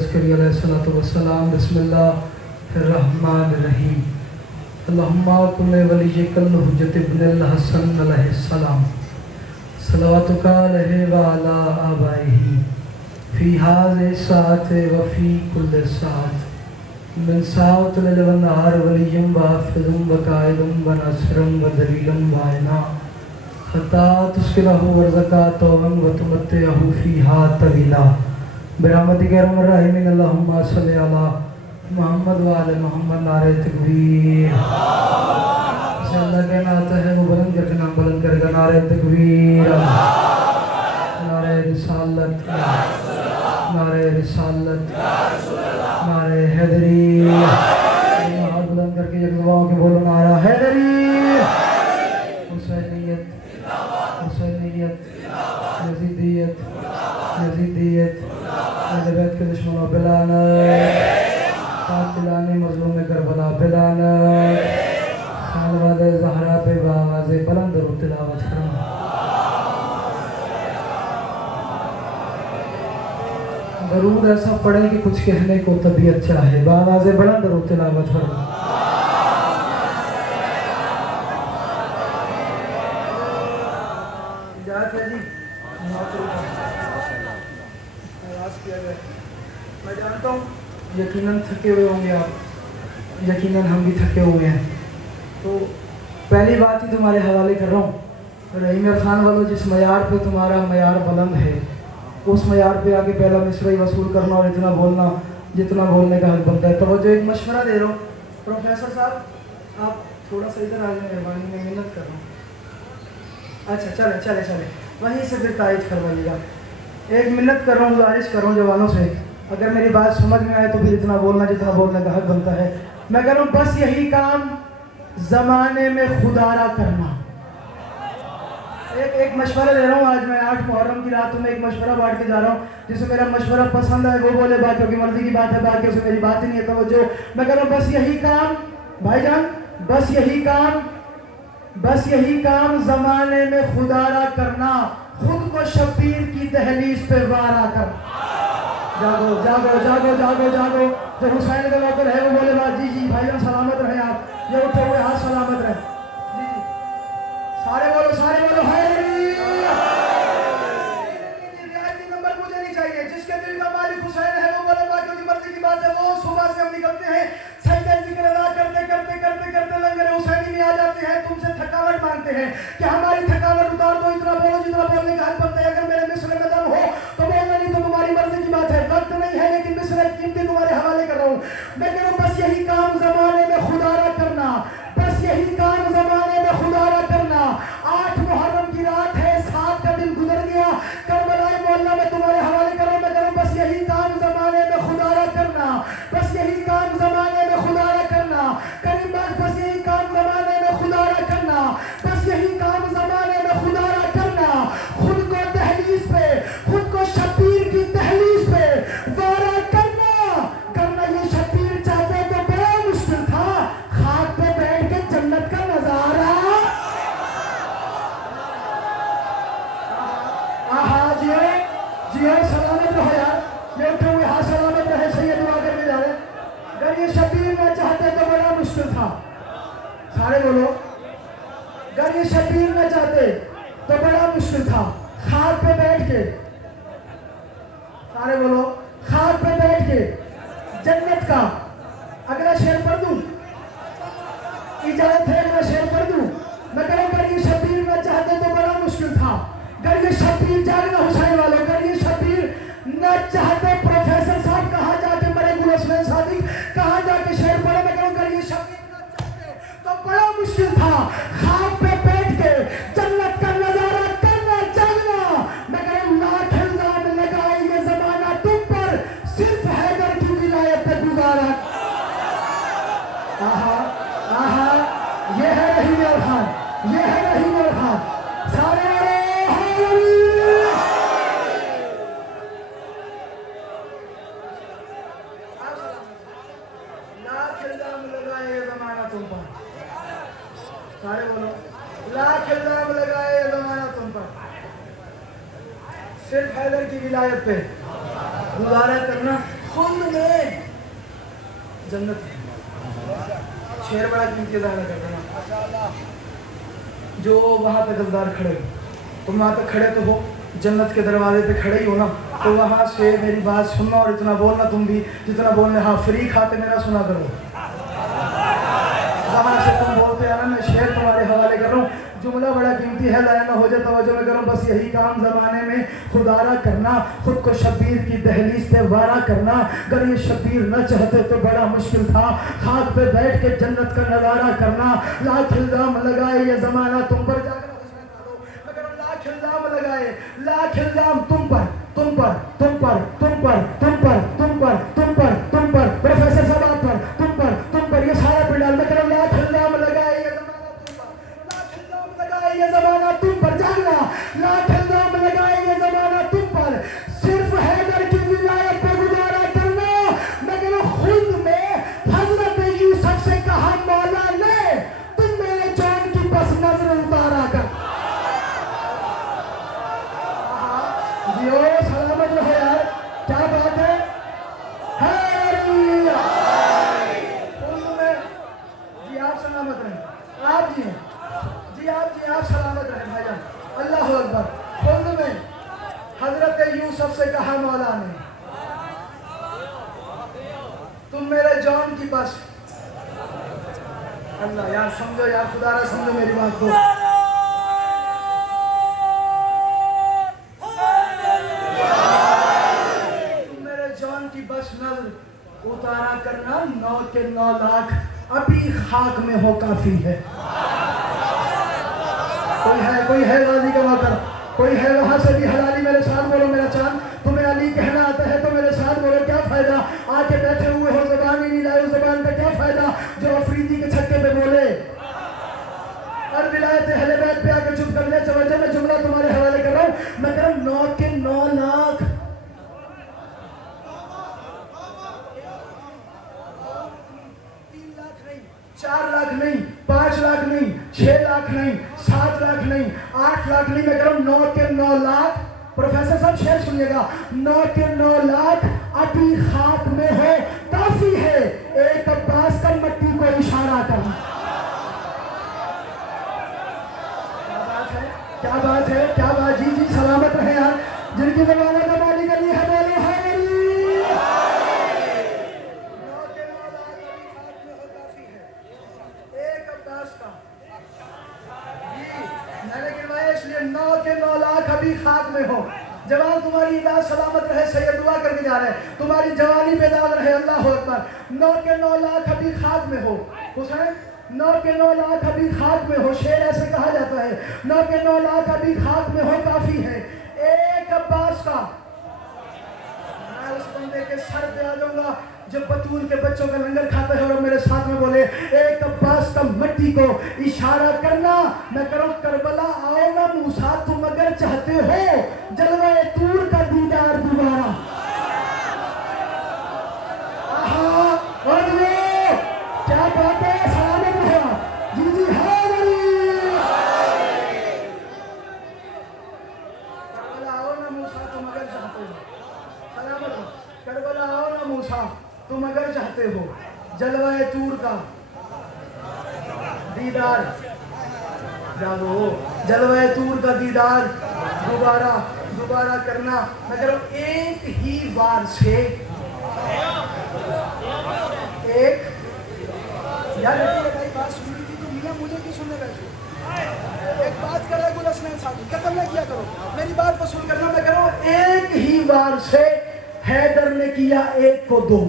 العسکری علیہ الصلوۃ والسلام بسم اللہ الرحمن الرحیم اللہم کل ولیک الحجۃ ابن الحسن علیہ السلام صلواتک علیہ وعلی آبائہ فی ھذہ الساعۃ وفی کل ساعۃ من ساعۃ اللیل والنہار ولی وحافظ وقائد وناصر ودلیل وعینا حتی تسکنہ ورزقہ طوعا وتمتعہ فیہا طویلا برحمتک یا ارحم الراحمین اللہم صلی علی محمد وعلی محمد نعرہ تکبیر اسے اللہ کہنا آتا ہے وہ بلند کر کے نام بلند کرے گا نعرہ تکبیر نعرہ رسالت نعرہ رسالت نعرہ حیدری ہاتھ بلند کر کے دعاؤں کے بولو نعرہ حیدری حسینیت حسینیت یزیدیت یزیدیت اہل بیت کے دشمنوں پہ لعنت قاتلان مظلوم کربلا پہ لعنت خانواد زہرا پہ بآواز بلند و تلاوت فرما درود ایسا پڑھیں کہ کچھ کہنے کو طبیعت چاہے بآواز بلند و تلاوت فرما اجازت ہے جی میں جانتا ہوں یقیناً تھکے ہوئے ہوں گے آپ یقیناً ہم بھی تھکے ہوئے ہیں تو پہلی بات ہی تمہارے حوالے کر رہا ہوں رحیم عرفان والوں جس معیار پہ تمہارا معیار بلند ہے اس معیار پہ آگے پہلا مصرعی وصول کرنا اور اتنا بولنا جتنا بولنے کا حق بنتا ہے توجہ ایک مشورہ دے رہا ہوں پروفیسر صاحب آپ تھوڑا سا ادھر آ جائیں مہربانی میں محنت کر رہا ہوں اچھا چلے چلے چلے وہیں سے پھر تائید کروائیے گا ایک منت کر رہا ہوں گزارش کر رہا ہوں جوانوں سے اگر میری بات سمجھ میں آئے تو پھر اتنا بولنا جتنا بولنے کا حق بنتا ہے میں کہہ رہا ہوں بس یہی کام زمانے میں خدارا کرنا ایک مشورہ دے رہا ہوں آج میں 8 محرم کی رات میں ایک مشورہ بانٹ کے جا رہا ہوں جسے میرا مشورہ پسند ہے وہ بولے باقیوں کی مرضی کی بات ہے باقیوں سے میری بات ہی نہیں ہے توجہ میں کہہ رہا ہوں بس یہی کام بھائی جان بس یہی کام زمانے میں خدارا کرنا خود کو شبیر کی دہلیز پہ وارا کر جاگو جاگو جاگو جاگو جاگو جو حسین کا نوکر ہے وہ بولے بات جی جی بھائی جان سلامت رہے آپ یہ اٹھے ہوئے ہاتھ سلامت رہے جی جی سارے بولو حیدری رعایتی نمبر مجھے نہیں چاہیے جس کے دل کا مالک حسین ہے وہ بولے باقیوں کی مرضی کی بات ہے وہ صبح سے ہم نکلتے ہیں سجدہ ذکر ادا کرتے کرتے کرتے کرتے لنگر حسینی میں آ جاتے ہیں تم سے تھکاوٹ مانگتے ہیں کہ ہماری تھکاوٹ اتار دو اتنا بولو جتنا بولنے کا حق بنتا ہے اگر میرے مصر میں دم ہو تو بولنا نہیں تو تمہاری مرضی کی بات ہے وقت نہیں ہے لیکن مصر قیمتی تمہارے حوالے کر رہا ہوں میں کہہ رہا ہوں بس یہی کام زمانے میں خدارا کرنا بس یہی کام زمانے میں خدارا کرنا 8 محرم کی رات ہے 7 کا دن گزر گیا کربلا معلیٰ میں تمہارے حوالے کر رہا ہوں میں کہہ رہا ہوں بس یہی کام زمانے میں خدارا کرنا بس یہی کام زمانے میں خدارا کرنا کریم باغ بس یہی کام زمانے میں خدارا کرنا بس یہی کام زمانے میں خدارا کرنا خود کو دہلیز پہ خود کو شبیر کی دہلیز پہ وارا کرنا یہ شبیر چاہتے تو بڑا مشکل تھا خاک پہ بیٹھ کے جنت کا نظارہ جی سلامت رہو یار یہ اٹھے ہوئے ہاتھ سلامت رہے سید دعا کر کے جا رہے اگر یہ شبیر نہ چاہتے تو بڑا مشکل تھا سارے بولو اگر یہ شبیر نہ چاہتے تو بڑا مشکل تھا خاک پہ بیٹھ کے سارے بولو خاک پہ بیٹھ کے جنت کا اگلا شعر پڑھ دوں اجازت ہے اگلا شعر پڑھ دوں میں کہوں اگر یہ شبیر نہ چاہتے تو بڑا مشکل تھا اگر یہ شبیر جاگنا حسین والوں اگر یہ شبیر نہ چاہتے پروفیسر صاحب کہاں جا کے مرے گل حسین صادق کہاں جا کے شعر پڑھے میں کہوں اگر یہ شبیر نہ چاہتے تو بڑا مشکل تھا خواب پہ بیٹھ کے جنت کا نظارہ کرنا جاگنا میں کہوں لاکھ الزام لگائے یہ زمانہ تم پر صرف حیدر کی ولایت پہ گزارا آہا یہ ہے رحیم عرفان یہ ہے رحیم عرفان سارے لاکھ الزام لگائے یہ زمانہ تم پر سارے بولو لاکھ الزام لگائے یہ زمانہ تم پر صرف حیدر کی ولایت پہ گزارا کرنا खुल्द में जन्नत है। शेर बड़ा कीमती अदा करते हैं जो वहाँ पे दिलदार खड़े हो, तुम वहाँ पे खड़े तो हो, जन्नत के दरवाजे पे खड़े ही हो ना, तो वहाँ से मेरी बात सुनना और इतना बोलना तुम भी जितना बोलने, हाँ फ्री खाते मेरा सुना करो। वहाँ से तुम बोलते आना, मैं शेर तुम्हारे हवाले कर रहा हूँ, जुमला बड़ा कीमती है, लाया ना हो जाए तवज्जो में करो। बस यही काम ज़माने में खुदारा करना, खुद को शब्बीर की दहलीज पे वारा करना। अगर ये शब्बीर न चाहते तो बड़ा मुश्किल था, खाक पे बैठ के जन्नत का नज़ारा करना। लाख इल्ज़ाम लगाए ये ज़माना तुम पर, मगर लाख इल्ज़ाम लगाए, लाख इल्ज़ाम तुम पर, तुम पर, तुम पर, तुम पर, तुम पर, तुम पर, तुम पर, तुम पर, प्रोफेसर साहब आप पर, तुम पर, ये सारा पिंडाल में करो। लाख इल्ज़ाम लगाए ये ये ज़माना तुम पर, जागना, लाख इल्ज़ाम लगाए ये ज़माना तुम पर, सिर्फ हैदर की विलायत पे गुजारा करना। मगर खुद में हज़रत यूसुफ से कहा मौला ने, तुम मेरे जान की बस नजर उतारा कर। जियो सलामत रहो यार, क्या बात है। खुद में जी आप सलामत रहें, आप जी आप सलामत रहे भाईजान, अल्लाह अकबर। खुद में हजरत यूसुफ से कहा मौला ने, तुम मेरे जान की बस। अल्लाह यार समझो यार, खुदा समझो मेरी बात को। तुम मेरे जान की बस नजर उतारा करना, 9 के 9 लाख अभी खाक में हो काफी है। कोई है गाजी का नौकर, कोई है वहां से भी हलाली, मेरे साथ बोलो मेरा चांद। तुम्हें अली कहना आता है तो मेरे साथ बोलो, क्या फायदा आके बैठे हुए हो, ज़बान ही नहीं लाए, उस ज़बान का क्या फायदा जो अफरीदी के छक्के पे बोले। और विलायत अहले बैत पे आके चुप कर ले। तवज्जो में जुमला तुम्हारे हवाले कर रहा हूँ, मैं कह रहा हूँ 9 के 9 लाख 4 लाख नहीं, 5 लाख नहीं, 6 लाख नहीं, 7 लाख नहीं, 8 लाख नहीं, मैं कह रहा हूँ 9 के 9 लाख। प्रोफेसर साहब शेर सुनिएगा, 9 के 9 लाख अभी खाक में हो काफी है, एक अब्बास का मट्टी को इशारा करना। क्या बात है, क्या बात। जी जी सलामत रहे यार, जिनकी ज़बान का मालिक अली है, बोलो है अली। इसलिए 9 के 9 लाख अभी खाक में हो। जवान तुम्हारी इलाज सलामत रहे, सैयद दुआ करके जा रहे हैं, तुम्हारी जवानी बेदाग रहे, अल्लाह अकबर। 9 के 9 लाख अभी खाक में हो हुसैन, 9 के 9 लाख अभी खाक में हो। शेर ऐसे कहा जाता है, 9 के 9 लाख अभी खाक में हो काफी है, एक अब्बास का। मैं उस बंदे के सर पे आ जाऊंगा जब बतूल के बच्चों का लंगर खाता है और मेरे साथ में बोले एक अब्बास का मट्टी को इशारा करना। मैं करूं करबला आओ ना मूसा, तुम अगर चाहते हो जलवाए तूर का दीदार दोबारा। और क्या बात है, सलामत है। जी जी है करबला आओ ना मूसा, तुम अगर चाहते हो, सलामत हो। करबला आओ ना मूसा, तुम अगर चाहते हो जलवाए तूर का दीदार, जानो जलवाए तूर का दीदार दोबारा दोबारा करना। मगर एक ही बार से एक यार बात सुनी थी तो मिला मुझे क्यों सुनने बैठे। एक बात कर रहे गुल हसनैन साहब, कदम ना किया करो, मेरी बात वसूल करना। मैं करो एक ही बार से हैदर ने किया 1 को 2।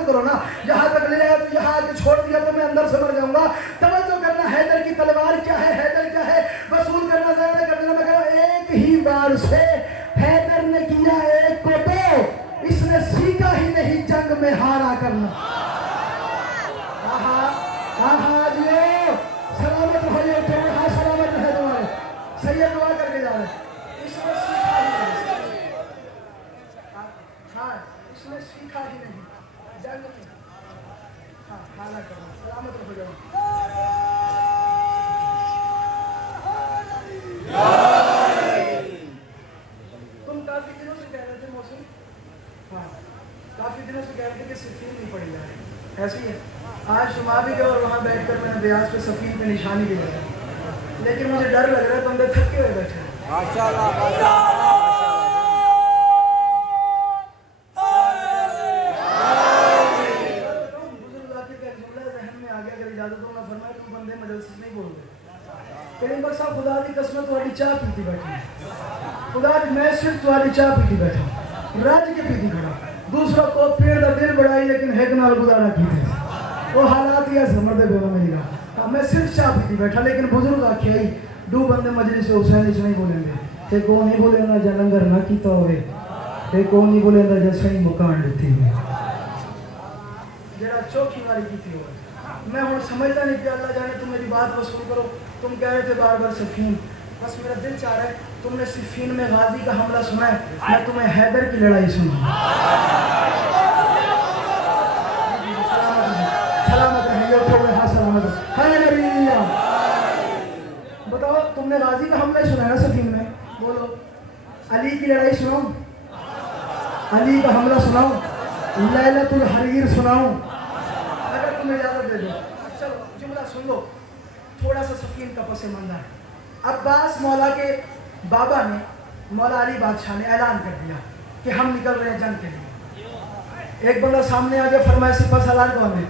करो ना, यहाँ तक ले आया तो यहाँ आके छोड़ दिया तो मैं अंदर से मर जाऊंगा। तवज्जो करना, हैदर की तलवार क्या है, हैदर क्या है, वसूल करना ज़्यादा कर देना। मगर एक ही बार से हैदर ने किया 1 को 2, इसने सीखा ही नहीं जंग में हारा करना। सलामत हो जाए, सलामत रहे तुम्हारे, सैयद दुआ करके जा रहे, इसने सीखा ही नहीं। हाँ इसने सीखा ही नहीं जंग में। हाँ खाना करो, सलामत हो जाओ। तुम काफी दिनों से कह रहे थे मौसम, हाँ काफी दिनों से कह रहे थे कि सफीन नहीं पड़ी जा रही, ऐसी है। आज जुमा भी गए और वहाँ बैठकर मैंने ब्याज पे सफीन पे निशानी भी लगाई, लेकिन मुझे डर लग रहा है बंदे थके हुए बैठे हैं। खुदा की कसम तुम्हारी चाह पीती बैठी, खुदा की मैं सिर्फ तुम्हारी चाह पीती बैठा, राज के पीती खड़ा, दूसरा को पेड़ का दिल बढ़ाई लेकिन हेक नाल गुजारा की थे वो हालात ही समझ दे बोला मेरी गा। मैं सिर्फ चाह पीती बैठा, लेकिन बुजुर्ग आखे आई दो बंदे मजलिस से हुसैन नहीं बोलेंगे, ते को नहीं बोलेंगे जब लंगर ना कीता होवे, ते को नहीं बोलेंगे जब सही मुकान देती हो, जरा चौकी वाली की थी। मैं हूँ समझता नहीं कि अल्लाह जाने तुम मेरी बात वसूल करो। तुम कह रहे थे बार बार सफीन, बस मेरा दिल चाह रहा है तुमने सफीन में गाजी का हमला सुना है, मैं तुम्हें हैदर की लड़ाई सुना। सलामत रहिए, हाँ सलामत है नबी। बताओ तुमने गाजी का हमला सुना है सफीन में, बोलो। अली की लड़ाई सुनाओ, अली का हमला सुनाओ, लैलतुल हरीर सुनाओ, अगर तुम्हें इजाजत दे दो। चलो जुमला सुन लो थोड़ा सा सफीन का पस मंदा है। अब्बास मौला के बाबा ने, मौला अली बादशाह ने ऐलान कर दिया कि हम निकल रहे हैं जंग के लिए। एक बंदा सामने आ गया, फरमाया सिपह सालार कौन है?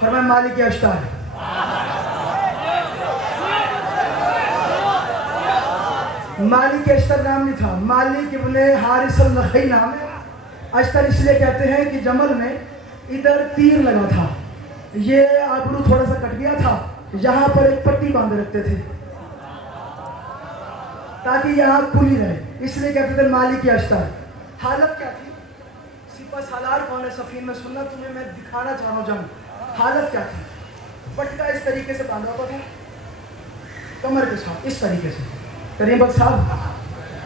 फरमाया मालिक अश्तार। मालिक अश्तर नाम नहीं था, मालिक इब्ने हारिस अल-नखई नाम है। अश्तर इसलिए कहते हैं कि जमल में इधर तीर लगा था, ये आबरू थोड़ा सा कट गया था, यहाँ पर एक पट्टी बांधे रखते थे ताकि यहाँ खुली रहे, इसलिए कहते थे मालिक अश्तर। हालत क्या थी? सिपह सालार कौन है सफीन में सुनना, तुम्हें मैं दिखाना चाह रहा हूँ जंग। हालत क्या थी? पटका इस तरीके से बांधा होता था कमर के साथ, इस तरीके से। करीम बख्श साहब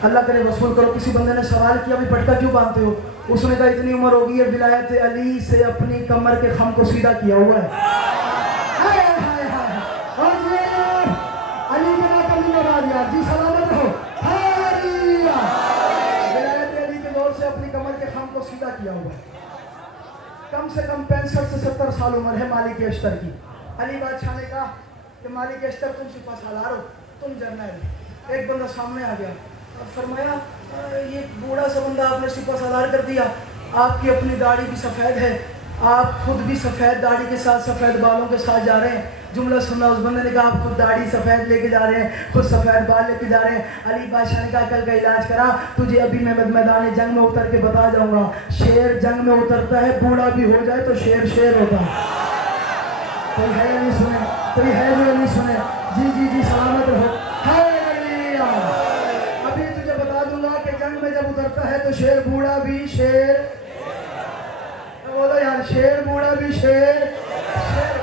अल्लाह करे वसूल करो, किसी बंदे ने सवाल किया भी पटका क्यों बांधते हो? उसने कहा इतनी उम्र होगी है, विलायत अली से अपनी कमर के खम को सीधा किया हुआ है। अली के ना करने के बाद यार जी सलामत रहो, विलायत अली के दौर से अपनी कमर के खम को सीधा किया हुआ है। कम से कम 65 से 70 साल उम्र है मालिक अश्तर की। अली बादशाह ने कहा कि मालिक अश्तर तुम सिपह सालार हो, तुम जर्नल। एक बंदा सामने आ गया और फरमाया ये बूढ़ा सा बंदा आपने सिपह सालार कर दिया, आपकी अपनी दाढ़ी भी सफ़ेद है, आप खुद भी सफ़ेद दाढ़ी के साथ सफ़ेद बालों के साथ जा रहे हैं। जुमला सुनना, उस बंदे ने कहा आप खुद दाढ़ी सफ़ेद लेके जा रहे हैं, खुद सफ़ेद बाल लेके जा रहे हैं। अली बादशाह ने कहा कल का इलाज करा, तुझे अभी मैं मैदान जंग में उतर के बता जाऊंगा। शेर जंग में उतरता है, बूढ़ा भी हो जाए तो शेर शेर होता है। कोई है या नहीं सुने? कोई है या नहीं सुने? जी जी जी सलामत रहो। अभी तुझे बता दूंगा कि जंग में जब उतरता है तो शेर बूढ़ा भी शेर, बोलो यार, शेर बूढ़ा भी शेर शेर।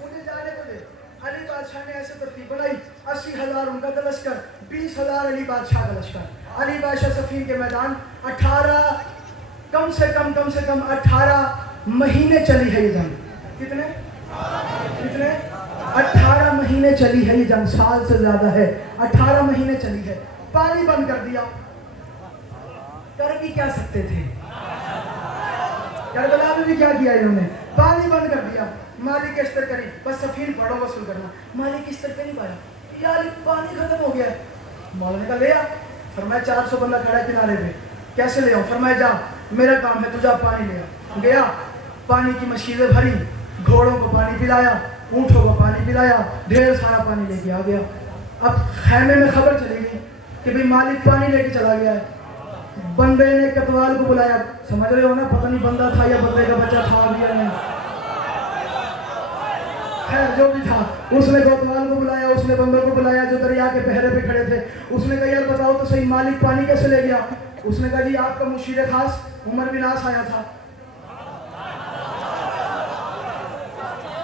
मुझे जाने को दे। अली बादशाह ने ऐसे तरतीब बनाई, 80,000 उनका लश्कर, 20,000 अली बादशाह का लश्कर। अली बादशाह सफीन के मैदान 18 कम से कम 18 महीने चली है ये जंग। कितने 18 महीने चली है ये जंग, साल से ज्यादा है। 18 महीने चली है। पानी बंद कर दिया, कर भी क्या सकते थे? करबला में भी क्या किया इन्होंने? पानी बंद कर दिया। मालिक अश्तर करी, बस सफीन पढ़ो वसूल करना। मालिक अश्तर कर नहीं पाया, यार पानी खत्म हो गया। मौला ने कहा ले आ। फरमाया 400 बंदा खड़ा किनारे पे, कैसे ले आऊं? फरमाया जा, मेरा काम है, तुझा पानी ले आ। गया, पानी की मशीनें भरी, घोड़ों को पानी पिलाया, ऊँटों को पानी पिलाया, ढेर सारा पानी लेके आ गया। अब खैमे में खबर चली गई कि भाई मालिक पानी लेके चला गया है। बंदे ने कतवाल को बुलाया, समझ रहे हो ना, पता नहीं बंदा था या बंदे का बच्चा था या नहीं, खैर जो भी था, उसने कोतवाल को बुलाया, उसने बंदों को बुलाया जो दरिया के पहरे पे खड़े थे। उसने कहा यार बताओ तो सही, मालिक पानी कैसे ले गया? उसने कहा जी आपका मुशीर खास उमर बिन आस आया था,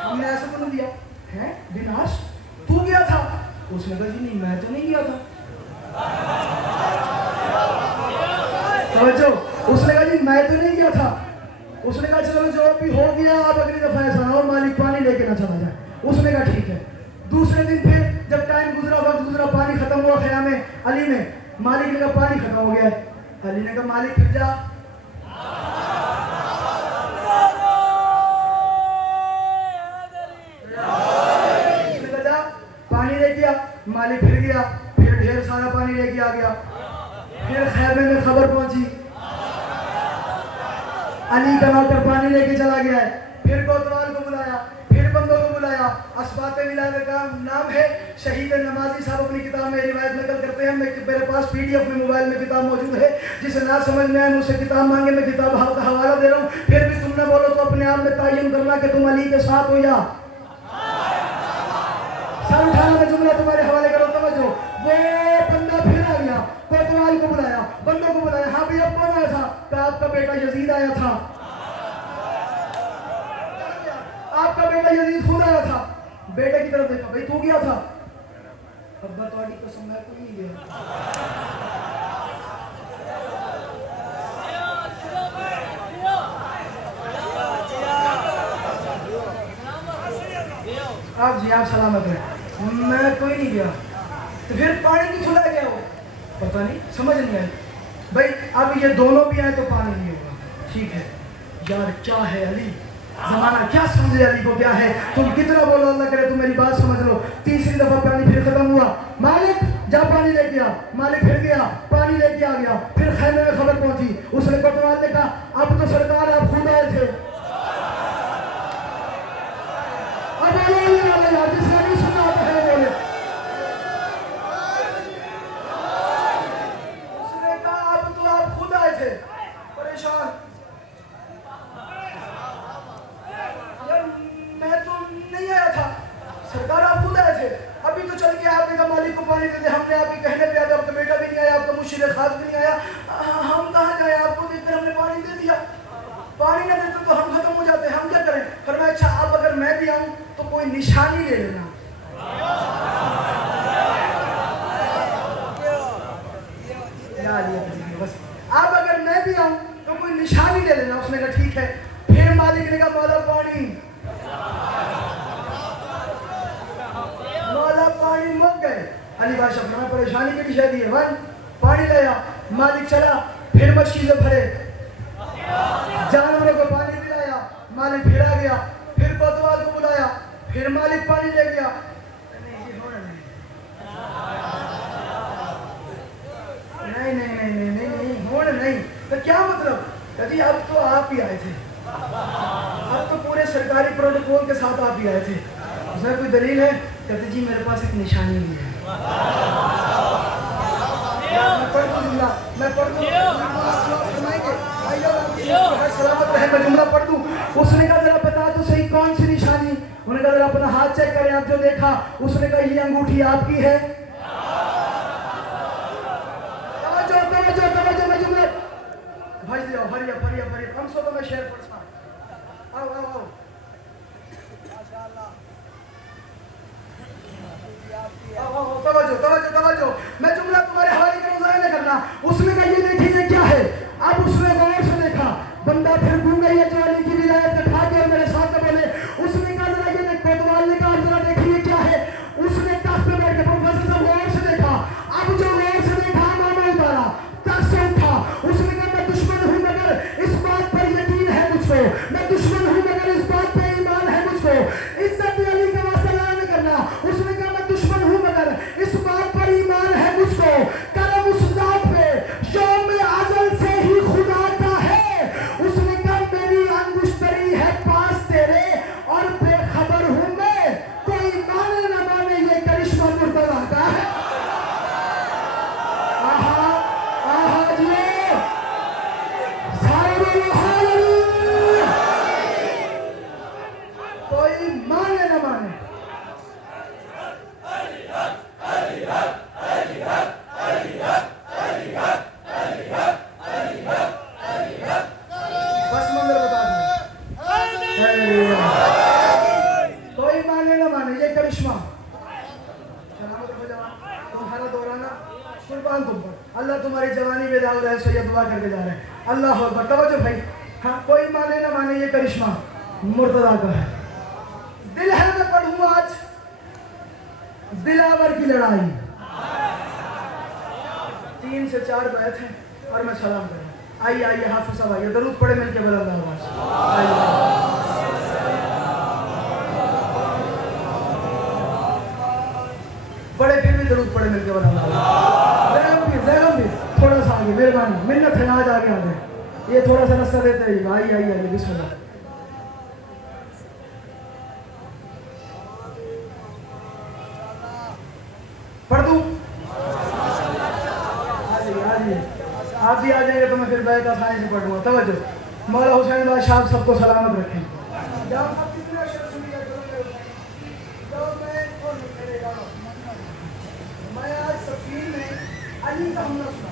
हमने ऐसे तो नहीं दिया है। बिनाश तू गया था? उसने कहा जी नहीं मैं तो नहीं गया था। समझो, उसने कहा जी मैं मैं तो नहीं गया था। उसने कहा चलो जो भी हो गया आप अगली दफा ऐसा ना हो मालिक पानी लेके ना चला जाए। उसने कहा ठीक है। दूसरे दिन फिर जब टाइम गुजरा, वक्त गुजरा, पानी खत्म हुआ ख़याम अली में, मालिक ने कहा पानी खत्म हो गया है। अली ने कहा मालिक फिर जा। उसने कहा जा पानी लेके आ। मालिक फिर गया, फिर ढेर सारा पानी लेके आ गया। फिर खैमे में खबर पहुंची अली का नौकर पानी लेके चला गया है। फिर कोतवाल को बुलाया, फिर बंदों को बुलाया। असबाते मिलाने का नाम है शहीद नमाजी साहब अपनी किताब में रिवायत नकल करते हैं। मेरे पास PDF में मोबाइल में किताब मौजूद है। जिसे ना समझ में आए मुझसे किताब मांगे, मैं किताब का हवाला दे रहा हूँ। फिर भी तुमने बोलो तो अपने आप में तायन करना कि तुम अली के साथ हो या सर उठाना का जुमला तुम्हारे हवाले करो। तवज्जो, वो बंदा फिर आ गया, कोतवाल को बुलाया, बंदों को बुलाया। हाँ भैया कौन आया था? तो आपका बेटा यजीद आया था। आपका बेटा यजीद खुद आया था। बेटे की तरफ देखा, भाई तू गया था? अब्बा तुम्हारी कसम मैं कोई नहीं गया। आप जी आप सलामत है, मैं कोई नहीं गया। तो फिर पानी नहीं खुला गया हो? पता नहीं, समझ नहीं आई। भाई अब ये दोनों भी आए तो पानी नहीं होगा। ठीक है यार, क्या है अली जमाना, क्या समझे अली को क्या है? तुम कितना बोलो अल्लाह करे तुम मेरी बात समझ लो। तीसरी दफा पानी फिर खत्म हुआ। मालिक जा पानी लेके आ। मालिक फिर गया, पानी लेके आ गया। फिर खैमे में खबर पहुंची। उसने कोतवाल ने कहा अब तो सरकार आप खुद आए थे। अब जिसने नहीं सुना तो है बोले। उसने कहा अब तो आप खुद आए थे। परेशान, यार मैं तो नहीं आया था, सरकार आप खुद आए थे। अभी तो चल के आपने कहा मालिक को पानी दे दे, हमने आपके कहने पे आया, आपका बेटा भी नहीं आया, आपका मुर्शिद खास भी नहीं आया। हम कहाँ जाए? आपको देखकर हमने पानी दे दिया। पानी ना देते तो हम खत्म हो जाते, हम क्या करें? फरमाया अच्छा अब अगर मैं भी आऊं तो कोई निशानी ले लेना। बस अब अगर मैं भी आऊं तो कोई निशानी ले लेना। उसने कहा ठीक है। फिर मालिक ने कहा मौला पानी, मौला पानी मुक गए। अली बादशाह फरमाया परेशानी की विषय दी है। वन पानी लाया, मालिक चला, फिर मछली से भरे, जानवरों को पानी पिलाया। मालिक फिर आ गया, फिर कोतवाल को बुलाया, फिर मालिक पानी ले गया। नहीं नहीं नहीं नहीं नहीं नहीं होना नहीं। तो क्या मतलब? कभी अब तो आप ही आए थे, अब तो पूरे सरकारी प्रोटोकॉल के साथ आप ही आए थे। उसमें कोई दलील है? कहते जी मेरे पास एक निशानी भी है। मैं पढ़ दूँ सलामत रहे, मैं जुमला पढ़ दूँ। उसने कहा जरा बता तो सही कौन सी निशानी? उन्होंने कहा जरा अपना हाथ चेक करें। आप जो देखा, उसने कहा ये अंगूठी आपकी है। मैं जुमला भाई दिया, हरिया हरिया हरिया हम सो तो मैं शेयर पढ़ सा। आओ आओ आओ तवज्जो, मैं जुमला तुम्हारे हवाले करूं, ज़ाहिर नहीं करना। उसने कहा ये देखिए ये क्या है? अब उसने गौर से देखा, बंदा फिर घूम गई है जो अली की विलायत का खा के और मेरे साथ बोले। उसने कहा जरा ये देख, कोतवाल ने कहा जरा देखिए क्या है? उसने तख्त पे बैठ के प्रोफेसर साहब गौर से देखा। अब जो गौर से देखा मामा उतारा, तख्त से उठा। उसने कहा मैं दुश्मन हूं मगर इस बात पर यकीन है मुझको, मैं दुश्मन हूं मगर इस बात पे ईमान है मुझको। इज्जत अली का वास्ता नहीं करना। उसने कहा मैं दुश्मन हूं मगर इस बात पर ईमान है मुझको। करम उस जात पे यौम अज़ल से ही खुदा का है। उसने कहा मेरी अंगुश्तरी है पास तेरे और बेखबर हूं मैं, कोई माने न माने ये करिश्मा मुर्तज़ा का है। आहा आहा जी कोई माने न माने। बस मंदिर बता दो, कोई माने न माने ये करिश्मा। सलामत हो जवान, तुम्हारा दौराना कुर्बान तुम पर। अल्लाह तुम्हारी जवानी में दाव रहे, सो ये दुआ करके जा रहे हैं। अल्लाह अकबर। तवज्जो भाई, हाँ कोई माने ना माने ये करिश्मा मुर्तजा का है। दिल है मैं पढ़ूं आज दिलावर की लड़ाई। 3 से 4 बैत हैं और मैं सलाम करूँ। आइए आइए हाफिज साहब आइए, दरूद पढ़े मिलके बुलंद आवाज। बड़े फिर भी दरूद पढ़े मिलके बुलंद आवाज। थोड़ा सा आगे मेहरबानी, मिन्नत है, आज आगे आ जाए। ये थोड़ा सा रास्ता देते रहिएगा। आइए आइए आइए बिस्मिल्लाह। पढ़ दूं? आप भी आ जाएंगे तो मैं फिर बैठ आसानी से पढ़ूंगा। तवज्जो, मौला हुसैन बादशाह सबको सलामत रखें। मैं आज सफीर में अली का हमला सुना।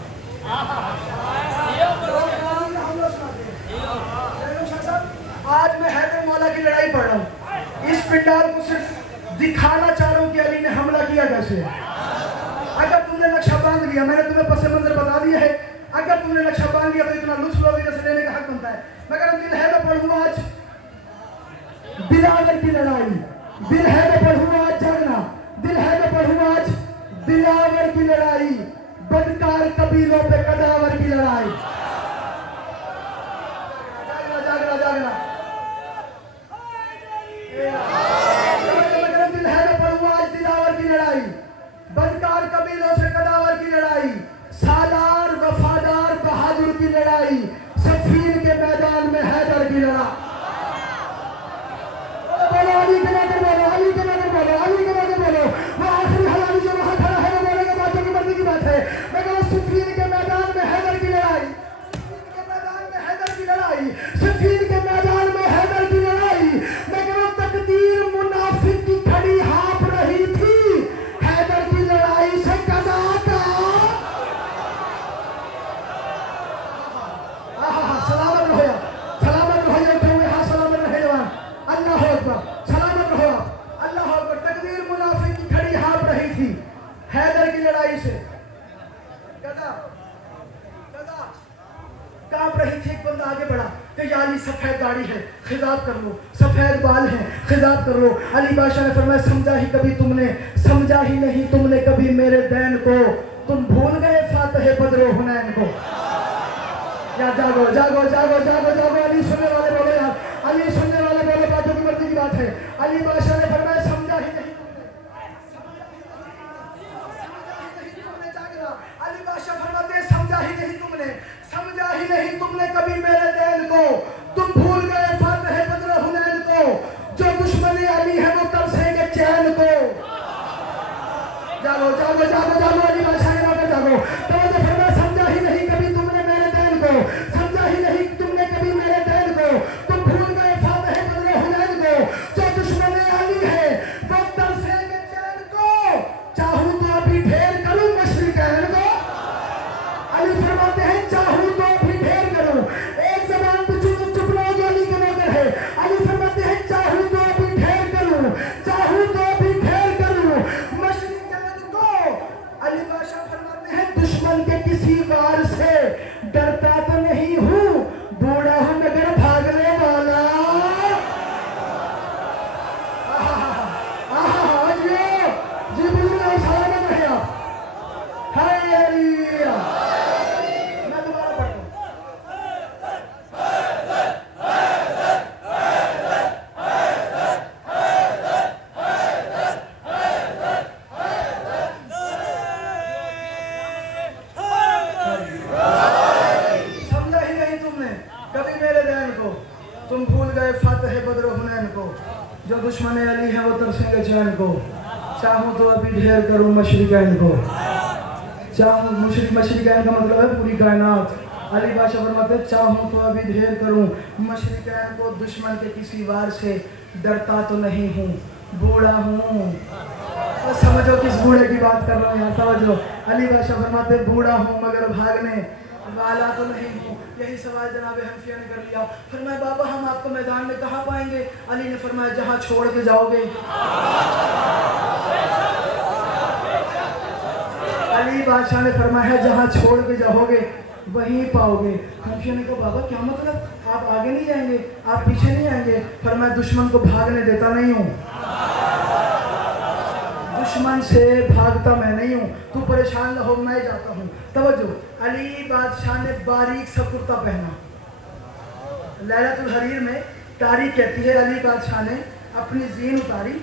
आज मैं हैदर मौला की लड़ाई पढ़ रहा हूँ। इस पिंडाल को सिर्फ दिखाना चाह रहा हूँ कि अली ने हमला किया कैसे। अगर तुमने नक्शा बांध लिया, मैंने तुम्हें पस मंजर बता दिया है, अगर तुमने नक्शा बांध लिया तो इतना लुत्फ लोगे जैसे लेने का हक बनता है। मगर दिल है मैं पढ़ूंगा आज दिलावर की लड़ाई। दिल है मैं पढ़ूंगा आज जागना। दिल है मैं पढ़ूंगा आज दिलावर की लड़ाई। बदकार कबीलों पे कदावर की लड़ाई। जागना जागना जागना। दिल है मैं पढ़ूंगा आज दिलावर की लड़ाई। बदकार कबीलों से कदावर की लड़ाई। सालार वफादार बहादुर की लड़ाई। सफीर के मैदान में हैदर की लड़ाई। बोलो अली के नगर बोलो, अली के नगर बोलो, अली के नगर बोलो। वो आखिरी हलाली जो वहां खड़ा है वो बोलेगा बातों की मर्जी की बात है। मगर सफीर के मैदान में हैदर की लड़ाई। सफीर के मैदान में हैदर की लड़ाई। सफीर के मैदान में हैदर की लड़ाई। मगर तकदीर मुनाफिक की खड़ी हाँप रही थी हैदर की लड़ाई से कदा का। सलामत रहो यार, सलामत रहो यार, उठे हुए हाथ सलामत रहे जवान। अल्लाह अकबर, सलामत रहो आप। अल्लाह अकबर। तकदीर मुनाफिक की खड़ी हाँप रही थी हैदर की लड़ाई से। गदा गदा कांप रही थी। एक बंदा आगे बढ़ा कि या अली सफेद दाढ़ी है खिजाब कर लो, सफेद बाल हैं खिजाब कर लो। अली बादशाह ने फरमाया समझा ही कभी तुमने, समझा ही नहीं तुमने कभी मेरे दैन को। तुम भूल गए फातह बदरो हुनैन को। या जागो जागो जागो जागो जागो। अली सुनने वाले बोलो यार, अली सुनने वाले बोलो, बातों की मर्जी की बात है। अली बादशाह ने फरमाया समझा ही नहीं तुमने, जागना। अली बादशाह फरमाते हैं समझा ही नहीं तुमने, समझा ही नहीं तुमने कभी मेरे दैन को। तुम भूल गए फातह बदरो हुनैन को। जो दुश्मन अली है वो तरसेंगे चैन को। जागो जागो जागो जागो। अली बादशाह ने आकर जागो। तो फरमाया समझा ही नहीं कभी तुमने मेरे दैन को, समझा ही नहीं तुमने कभी मेरे दैन को। तुम भूल गए फातह बदरो हुनैन को। जो दुश्मन अली है वो तरसेंगे चैन को। चाहूं तो अभी ढेर करूं मशरिकैन को। अली फरमाते हैं चाहूं तो अभी ढेर करूं। एक जबान पे चुप रहो जो अली के नौकर है। अली फरमाते हैं चाहूं तो अभी ढेर करूं, चाहूं तो अभी ढेर करूं मशरिकैन को। अली बादशाह फरमाते हैं दुश्मन के किसी वार से डरता तो नहीं हूं, बूढ़ा हूं मगर भागने वाला। जी बुजुर्ग सलामत रहे आप। हाय अली। मैं दोबारा पढ़ता हूं। समझा ही नहीं तुमने कभी मेरे दैन को। तुम भूल गए फातह बदरो हुनैन को। जो दुश्मन अली है वो तरसेंगे चैन को। चाहूं तो अभी ढेर करूं मशरिकैन को। चाहूं मशरिकैन का मतलब है पूरी कायनात। अली बादशाह फरमाते चाहूं तो अभी ढेर करूं मशरिकैन को। दुश्मन के किसी वार से डरता तो नहीं हूं, बूढ़ा हूं। तो समझो किस बूढ़े की बात कर रहा हूं यार, समझो। अली बादशाह फरमाते बूढ़ा हूं मगर भागने वाला तो नहीं हूं। यही सवाल जनाब हनफिया ने कर लिया। फरमाया बाबा हम आपको मैदान में कहाँ पाएंगे। अली ने फरमाया जहाँ छोड़ के जाओगे। अली बादशाह ने फरमाया जहाँ छोड़ के जाओगे वहीं पाओगे। खमशे ने कहा बाबा क्या मतलब, आप आगे नहीं जाएंगे, आप पीछे नहीं आएंगे? फरमाया दुश्मन को भागने देता नहीं हूँ, दुश्मन से भागता मैं नहीं हूँ, तू परेशान न हो, मैं जाता हूँ। तवज्जो, अली बादशाह ने बारीक सा कुर्ता पहना। लैलतुल हरीर में तारीख कहती है अली बादशाह ने अपनी जीन उतारी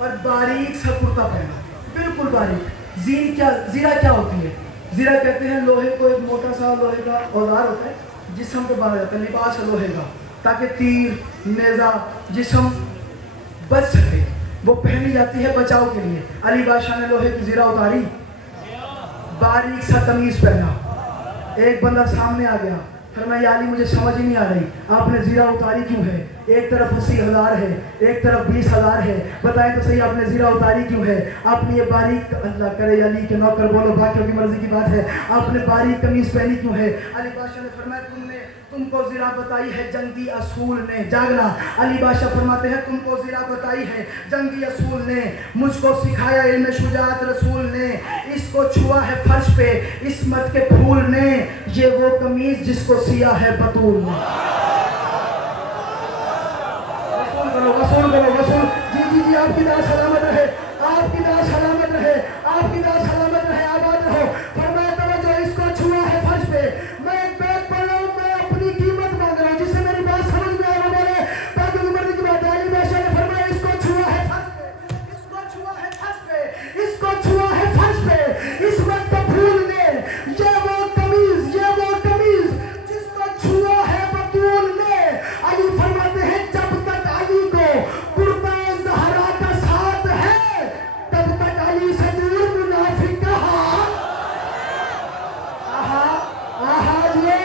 और बारीक सा कुर्ता पहना, बिल्कुल बारीक। जीन क्या, जीरा क्या होती है? जीरा कहते हैं लोहे को, एक मोटा सा लोहे का औजार होता है जिस्म पे बांधा जाता है, लिबास है लोहे का, ताकि तीर नेज़ा जिस्म बच सके, वो पहनी जाती है बचाव के लिए। अली बादशाह ने लोहे की जीरा उतारी, बारीक सा कमीज पहना। एक बंदा सामने आ गया, फरमाया या अली मुझे समझ ही नहीं आ रही, आपने जीरा उतारी क्यों है? एक तरफ 80,000 है, एक तरफ 20,000 है, बताएं तो सही आपने जीरा उतारी क्यों है? आपने ये बारीक, अल्लाह करे अली के नौकर बोलो, बाकियों की मर्जी की बात है, आपने बारीक कमीज पहनी क्यों है? अली बादशाह ने फरमाया तुमको जीरा बताई है जंगी असूल ने, जागना। अली बादशाह फरमाते हैं तुमको जीरा बताई है जंगी असूल ने, मुझको सिखाया इल्म शुजात रसूल ने, इसको छुआ है फर्श पे इस्मत के फूल ने, ये वो कमीज जिसको सिया है बतूल ने। वसूल करो वसूल। जी आपकी दाद सलामत रहे, आपकी दाद सलामत रहे, आपकी दाद सलामत रहे, आबाद रहो। फरमाया तवज्जो, इसको छुआ है फर्श पे, मैं एक बैग पढ़ रहा हूँ, मैं अपनी कीमत मांग रहा हूँ, जिससे मेरी बात समझ में आए वो बोले बाकी की मर्जी की बात है। अली बादशाह ने फरमाया इसको छुआ है फर्श पे, इसको छुआ है फर्श पे, इसको छुआ है फर्श पे इस वक्त का फूल ने, ये वो कमीज, ये वो कमीज जिसको छुआ है बतूल ने। अली फरमाते हैं जब तक अली को कुर्ता ज़हरा का साथ है तब तक अली से दूर मुनाफिक कहा। आहा आहा, ये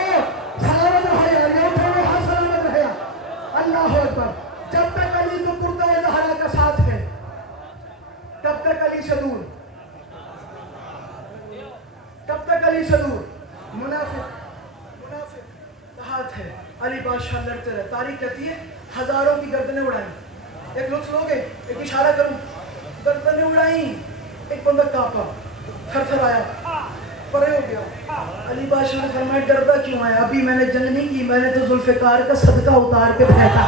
सलामत रहे यार, ये उठो वहाँ सलामत रहे। अल्लाह अकबर। जब तक अली को कुर्ता ज़हरा का साथ है तब तक अली से दूर, तब तक अली से दूर मुनाफिक, मुनाफिक का हाथ है। अली बादशाह लड़ते रहे। तारीख कहती है हजारों की गर्दनें उड़ाई। एक लुत्फ लोगे, एक इशारा करूं, गर्दनें उड़ाई, एक बंदा कांपा, थरथराया, परे हो गया। अली बादशाह ने फरमाया डरता क्यों है? अभी मैंने जंग नहीं की, मैंने तो जुल्फिकार का सदका उतार के फेंका।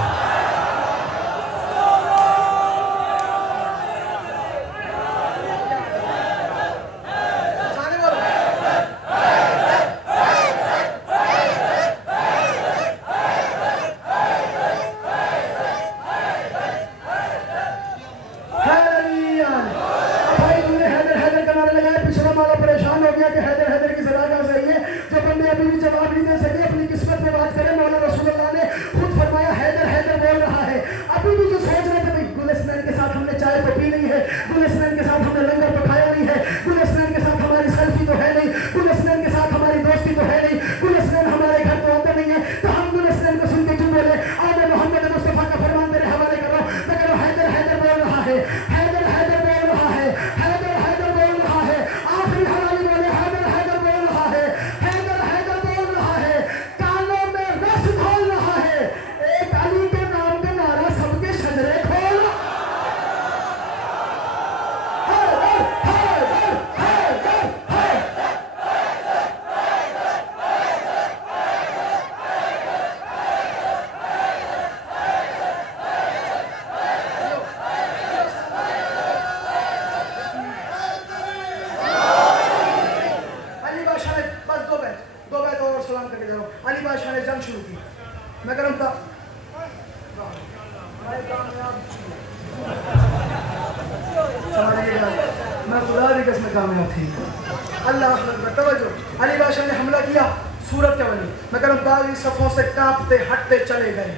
अली बादशाह ने हमला किया, सूरत क्या बनी? मैं कह रहा हूँ बागी सफों से कांपते हटते चले गए।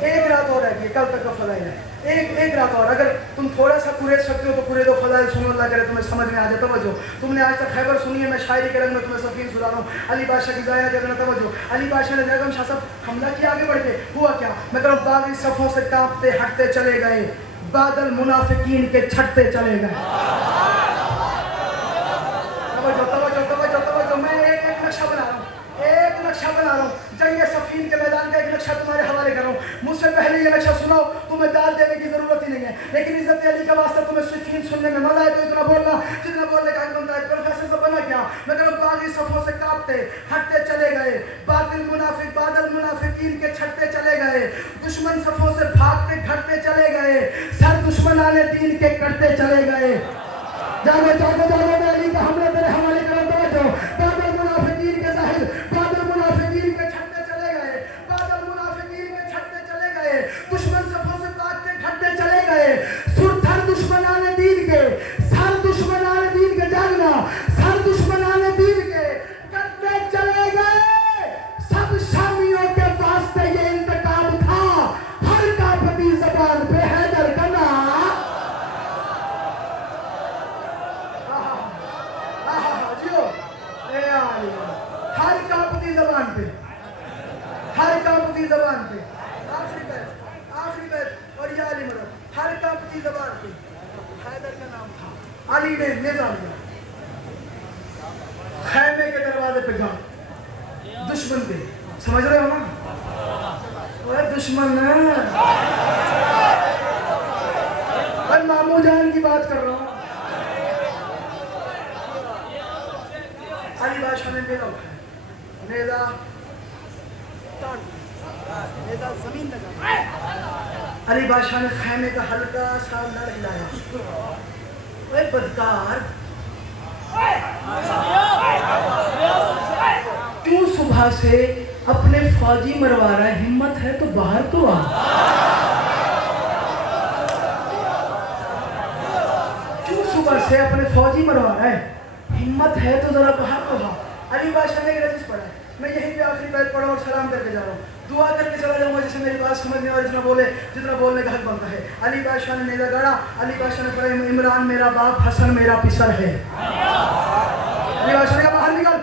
एक रात और रहेगी, कल तक का फजाइल है, एक रात और। अगर तुम थोड़ा सा कुरेद सकते हो तो कुरेद दो, फजाइल सुनो, अल्लाह करे तुम्हें समझ में आ जाए। तवज्जो, तुमने आज तक खैबर सुनी है, मैं शायरी के रंग में तुम्हें सफीन सुना रहा हूँ। अली बादशाह की ज़ाहिरा कहना, तवज्जो, अली बादशाह ने बेगम शाह साहब हमला किया, आगे बढ़ के हुआ क्या? मैं कह रहा हूँ बागी सफों से कांपते हटते चले गए, बादल मुनाफिकीन के छटते चले गए। तवज्जो, मैं एक नक्शा बना रहा हूँ, एक नक्शा बना रहा हूँ, जंग सफीन के मैदान का एक नक्शा तुम्हारे हवाले कर रहा हूँ। मुझसे पहले ये नक्शा सुनाओ, तुम्हें दाल देने की जरूरत ही नहीं है, लेकिन इज्जत अली का वास्ता तुम्हें सफीन सुनने में मजा आए तो इतना बोलना जितना बोलने का हक बनता है। प्रोफेसर से बना क्या, मगर बागी सफों से कांपते हटते चले गए, बातिल मुनाफिक बादल मुनाफिकीन के छटते चले गए, दुश्मन सफों से भागते घटते चले गए, सर दुश्मनाने दीन के कटते चले गए। जागो जागो जागो, मैं अली का हमला तेरे हवाले करो तवज्जो। बादल मुनाफिकीन के जाहिर, बादल मुनाफिकीन के छटते चले गए, बादल मुनाफिकीन के छटते चले गए, दुश्मन सफों से भागते घटते चले गए, सुरथर दुश्मनाने दीन के, सर दुश्मनाने दीन के, जागना सर दुश्मनाने दीन के कटते चले गए। सब शामियों के वास्ते ये इंतकाम था, हर कापती ज़बान पे हैदर का नाम। हर कापती ज़बान पे, हर कापती ज़बान पे, आखिरी बैत और ये अली मदद, हर कापती ज़बान पे हैदर का नाम था। अली ने नेज़ा लिया, खैमे के दरवाजे पे जा, दुश्मन पे, समझ रहे हो ना, वो दुश्मन है। मैं मामू जान की बात कर रहा हूँ। अली बादशाह ने नेज़ा उठाया, नेज़ा नेज़ा जमीन लगा, अली बादशाह ने खैमे का हल्का सा लड़ हिलाया। ओए बदकार, क्यों सुबह से अपने फौजी मरवा रहा है? हिम्मत है तो बाहर तो आ। क्यों सुबह से अपने फौजी मरवा रहा है? हिम्मत है तो जरा बाहर तो आ। अली बादशाह ने रजिस पढ़ा है, मैं यहीं पे आखिरी बैत पढ़ा और सलाम करके जा रहा हूँ, दुआ करके चला जाऊंगा जिससे मेरी बात समझने और जितना बोलने का हक बनता है। अली बादशाह ने नेज़ा गाड़ा, अली बादशाह ने पढ़ा, इमरान मेरा बाप, हसन मेरा पिसर है। अली बादशाह ने कहा बाहर निकल।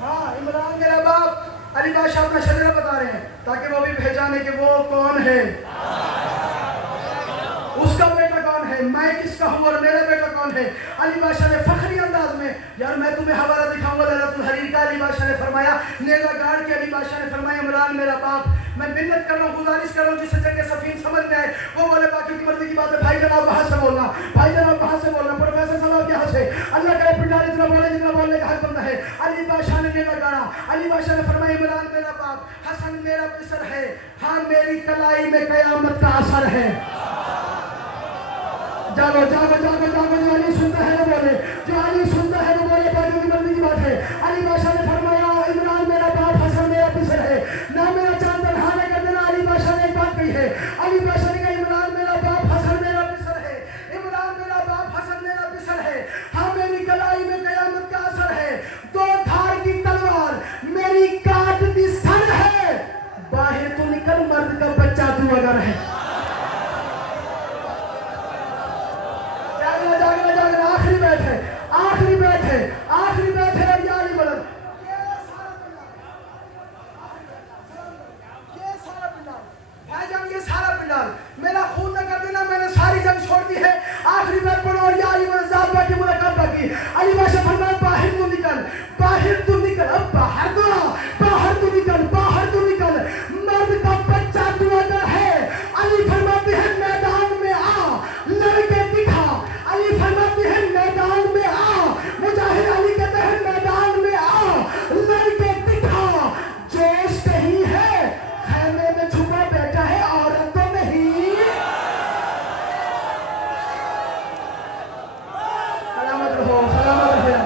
हाँ, इमरान मेरा बाप। अली बादशाह अपना शजरा बता रहे हैं ताकि वो भी पहचाने कि वो कौन है, उसका बेटा कौन है, मैं किसका हूँ और मेरा बेटा कौन है। अली बादशाह ने फखरी अंदाज में, यार मैं तुम्हें हवाला दिखाऊंगा लैलतुल हरीर का। अली बादशाह ने फरमाया, नेज़ा गाड़ के अली बादशाह ने फरमाया, इमरान मेरा बाप, मैं मिन्नत कर रहा हूँ, गुजारिश कर रहा हूँ, जिससे जंग सफीन समझ में आए वो बोले बाकी की मर्जी की बात है। भाई जनाब वहाँ से बोलना, भाई जनाब वहाँ से बोलना, प्रोफेसर साहब यहाँ से, अल्लाह का पिंडाल इतना बोले जितना बोलने का हक बनता है। अली बादशाह ने नेज़ा गाड़ा, अली बादशाह ने फरमाया, इमरान मेरा बाप, हसन मेरा पिसर है, हाँ मेरी कलाई में कयामत का असर है। जागो जागो जागो जागो, जो अली सुनता है वो बोले, जो अली सुनता है वो बोले, बाकी की मर्जी की बात है। अली बादशाह ने फरमाया, इमरान मेरा बाप, हसन मेरा पिसर है, ना मेरा चांद तन्हा न कर देना। अली बादशाह ने एक बात कही है, अली बादशाह ने कहा, इमरान मेरा बाप, हसन मेरा पिसर है, इमरान मेरा बाप, हसन मेरा पिसर है, हाँ मेरी कलाई में कयामत का असर है, दो धार की तलवार मेरी काटती सर है, बाहर तो निकल मर्द का बच्चा तू अगर है। आखिरी बैत है, आखिरी बैत है, आखिरी बैत है। और अली मदद, ये सारा पिंडाल भाईजान, ये सारा पिंडाल मेरा खून न कर देना, मैंने सारी जंग छोड़ दी है। आखिरी बैत पढ़ो और अली मदद ज़ात बाकी मुलाकात बाकी। अली बादशाह फरमाया, बाहर तू निकल, बाहर तू निकल, अब बाहर तो आ, बाहर तू निकल, बाहर तू निकल, मर्द का बच्चा तू अगर है। अली फरमाते हैं, मैदान में आ, लड़के दिखा। अली फरमाते हैं, मैदान में आ, मुजाहिद अली कहते हैं, मैदान में आ, लड़के दिखा। जोश कहीं है, खैमे में छुपा बैठा है, औरत तो नहीं। सलामत रहो, सलामत रहो,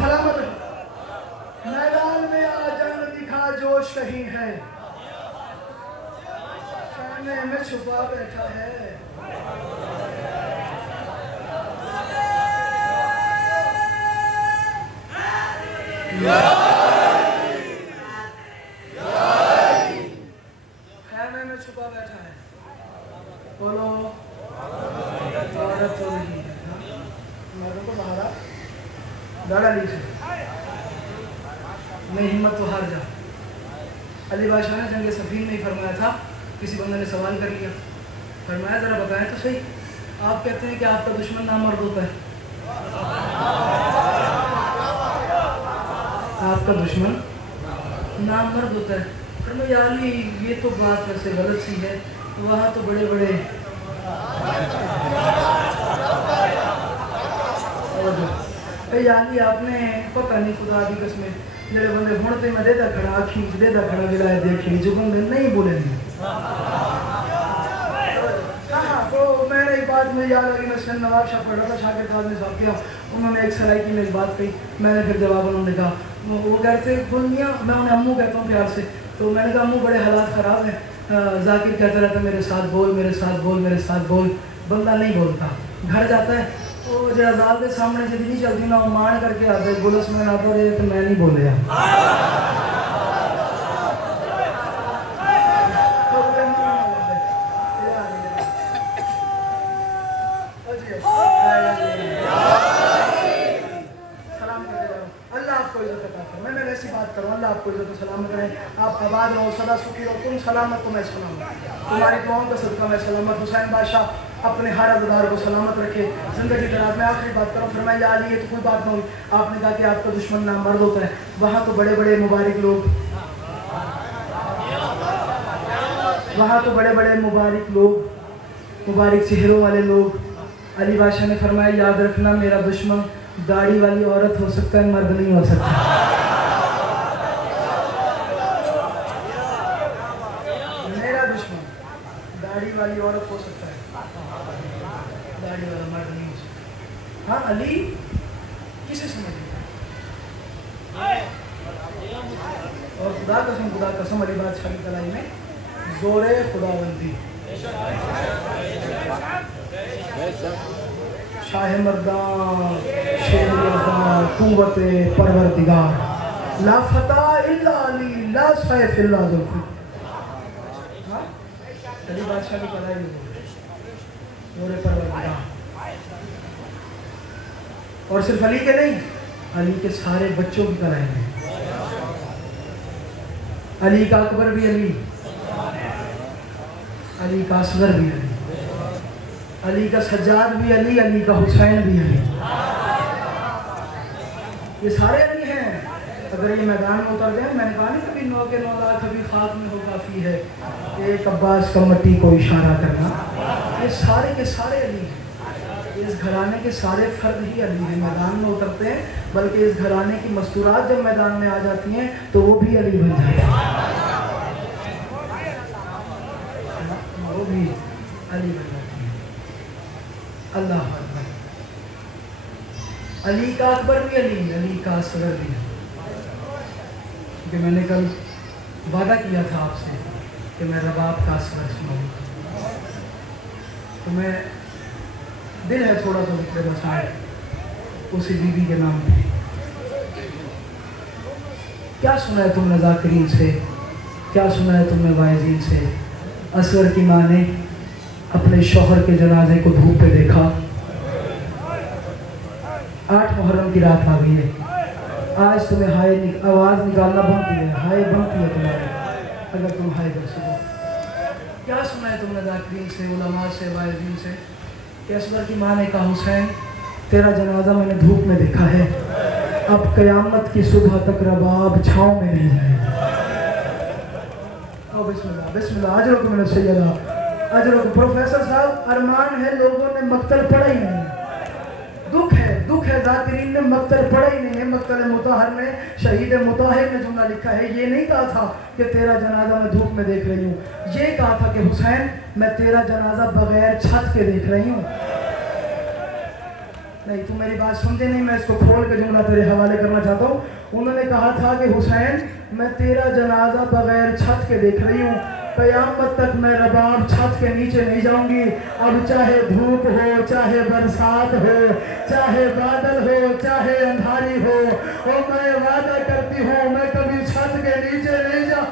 सलामत रहो। मैदान में आ, जंग दिखा, जोश कहीं है, खैमे में छुपा बैठा है। खैमे में छुपा बैठा है, बोलो औरत तो नहीं है। मर्दों को बाहर आ, गाड़ा ली से, नहीं हिम्मत तो हार जा। अली बादशाह ने जंग सफीन में ही फरमाया था, किसी बंदे ने सवाल कर लिया, फरमाया जरा बताएं तो सही, आप कहते हैं कि आपका दुश्मन नामर्द होता है, आपका दुश्मन नामर्द होता है। फरमाया अली ये तो बात वैसे गलत सी है, वहाँ तो बड़े बड़े यानी आपने पता नहीं खुदा की कसम जेड़े बंदे हुण ते मैं देदा खड़ा खींच देदा खड़ा विलायत देखी जो बंदे नहीं बोले नहीं कहाँ तो मैंने एक बात मुझे याद आ गई। मैं सैयद नवाब शाह पढ़ रहा था, शागिर्द खान साहब किया, उन्होंने एक सराय की मेरी बात कही, मैंने फिर जवाब उन्होंने कहा वो कहते गुलमिया, मैं उन्हें अम्मू कहता हूँ प्यार से, तो मैंने कहा अम्मू बड़े हालात ख़राब हैं, जाकिर कहता रहता मेरे साथ बोल मेरे साथ बोल मेरे साथ बोल, बंदा नहीं बोलता, घर जाता है तो जरा जाल के सामने जब नहीं चलती ना वो मान करके आते गुलस में ना तो तो मैं नहीं बोले आपको इज्जत सलाम करें, आप आबाद रहो, सदा सुखी रहो, तुम सलामत तो मैं सलामत, तुम्हारी दुआओं का सदका मैं सलामत। हुसैन बादशाह अपने हर अज़दार को सलामत रखे ज़िंदगी दराज। मैं आखिरी बात करूँ, फरमाया या अली, ये तो कोई बात नहीं, आपने कहा कि आपका दुश्मन नामर्द होता है, वहाँ तो बड़े बड़े मुबारक लोग, वहाँ तो बड़े बड़े मुबारक लोग, मुबारक चेहरों वाले लोग। अली बादशाह ने फरमाया याद रखना मेरा दुश्मन दाढ़ी वाली औरत हो सकता है, मर्द नहीं हो सकता। दाढ़ी वाली औरत हो सकता है, दाढ़ी वाला मर्द नहीं हो सकता। हाँ अली किसे समझ और खुदा कसम अली बादशाह की कलाई में जोरे खुदाबंदी, शाह मर्दान शेर मर्दान कुव्वत परवरदिगार ला फता इल्ला अली ला सैफ इल्ला जुल्फी। अली बादशाह की कलाई में जोरे परवरदिगार, और सिर्फ अली के नहीं, अली के सारे बच्चों की कलाई में। अली का अकबर भी अली, अली का असगर भी अली, अली का सज्जाद भी अली, अली का हुसैन भी अली, ये सारे अली हैं। अगर ये मैदान में उतर जाए, मैंने कहा नहीं कभी 9 के 9 लाख अभी खाक में हो काफ़ी है, एक अब्बास का मट्टी को इशारा करना, ये सारे के सारे अली हैं। इस घराने के सारे फर्द ही अली हैं, मैदान में उतरते हैं, बल्कि इस घराने की मस्तूरात जब मैदान में आ जाती हैं तो वो भी अली बन जाते हैं, वो भी अली बन जाती हैं। अल्लाह अकबर। अली का अकबर भी अली, अली का असगर भी। कि मैंने कल वादा किया था आपसे कि मैं रबाब का असगर सुनाऊंगा, तो मैं दिल है थोड़ा सा जिक्र बसाए उसी बीबी के नाम पे। क्या सुना है तुमने ज़ाकिरीन से, क्या सुना है तुमने वाइज़ीन से। असगर की माँ ने अपने शौहर के जनाजे को धूप पे देखा, 8 मुहर्रम की रात आ गई है, आज तुम्हें हाय आवाज़ निकालना बनती है, हाय बनती है तुम्हारे, अगर तुम हाय कर सको। क्या सुना है तुमने ज़ाकिरीन से, उलमा से, वाइज़ीन से कि असगर की माँ ने कहा हुसैन तेरा जनाजा मैंने धूप में देखा है, अब क़यामत की सुबह तक रबाब छाँव में नहीं जाएगा। बिस्मिल्लाह बिस्मिल्लाह, अजरकुम मिनस सय्यदा, अजरकुम। प्रोफेसर साहब अरमान है, लोगों ने मक्तल पढ़ा ही नहीं, दुख है ज़ाकिरीन ने मक्तल पढ़ा ही नहीं है। मक्तल मुताहर में शहीद मुताहिर ने जुमला लिखा है, ये नहीं कहा था कि तेरा जनाजा मैं धूप में देख रही हूँ, ये कहा था कि हुसैन मैं तेरा जनाजा बगैर छत के देख रही हूँ। नहीं तुम मेरी बात सुनते नहीं, मैं इसको खोल के जुमला तेरे हवाले करना चाहता हूँ। उन्होंने कहा था कि हुसैन मैं तेरा जनाजा बगैर छत के देख रही हूँ, क़यामत तक मैं रबाब छत के नीचे नहीं जाऊंगी। अब चाहे धूप हो, चाहे बरसात हो, चाहे बादल हो, चाहे अंधारी हो, और मैं वादा करती हूँ मैं कभी छत के नीचे नहीं जा।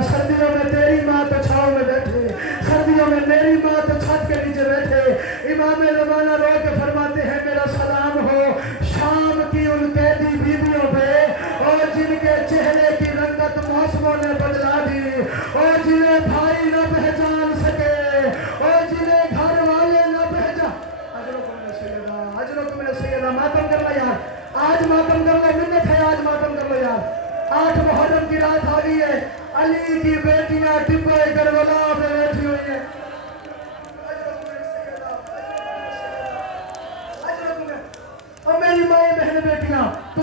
सर्दियों में तेरी माँ तो छाँव में बैठे, सर्दियों में मेरी माँ तो छत के नीचे बैठे। इमाम ज़माना रो के फरमाते हैं मेरा सलाम हो शाम की उन कैदी बीवियों पे, और जिनके चेहरे की रंगत मौसमों ने बदला दी, और जिन्हें भाई न पहचान सके, और जिन्हें घर वाले न पहचान। अजरकुम सैयदा, मातम कर लो यार, आज मातम कर लो, मिन्नत है आज मातम कर लो यार। 8 मुहर्रम की रात आ गई है, अली की बेटियां टिब्बे करबला पे बैठी हुई है।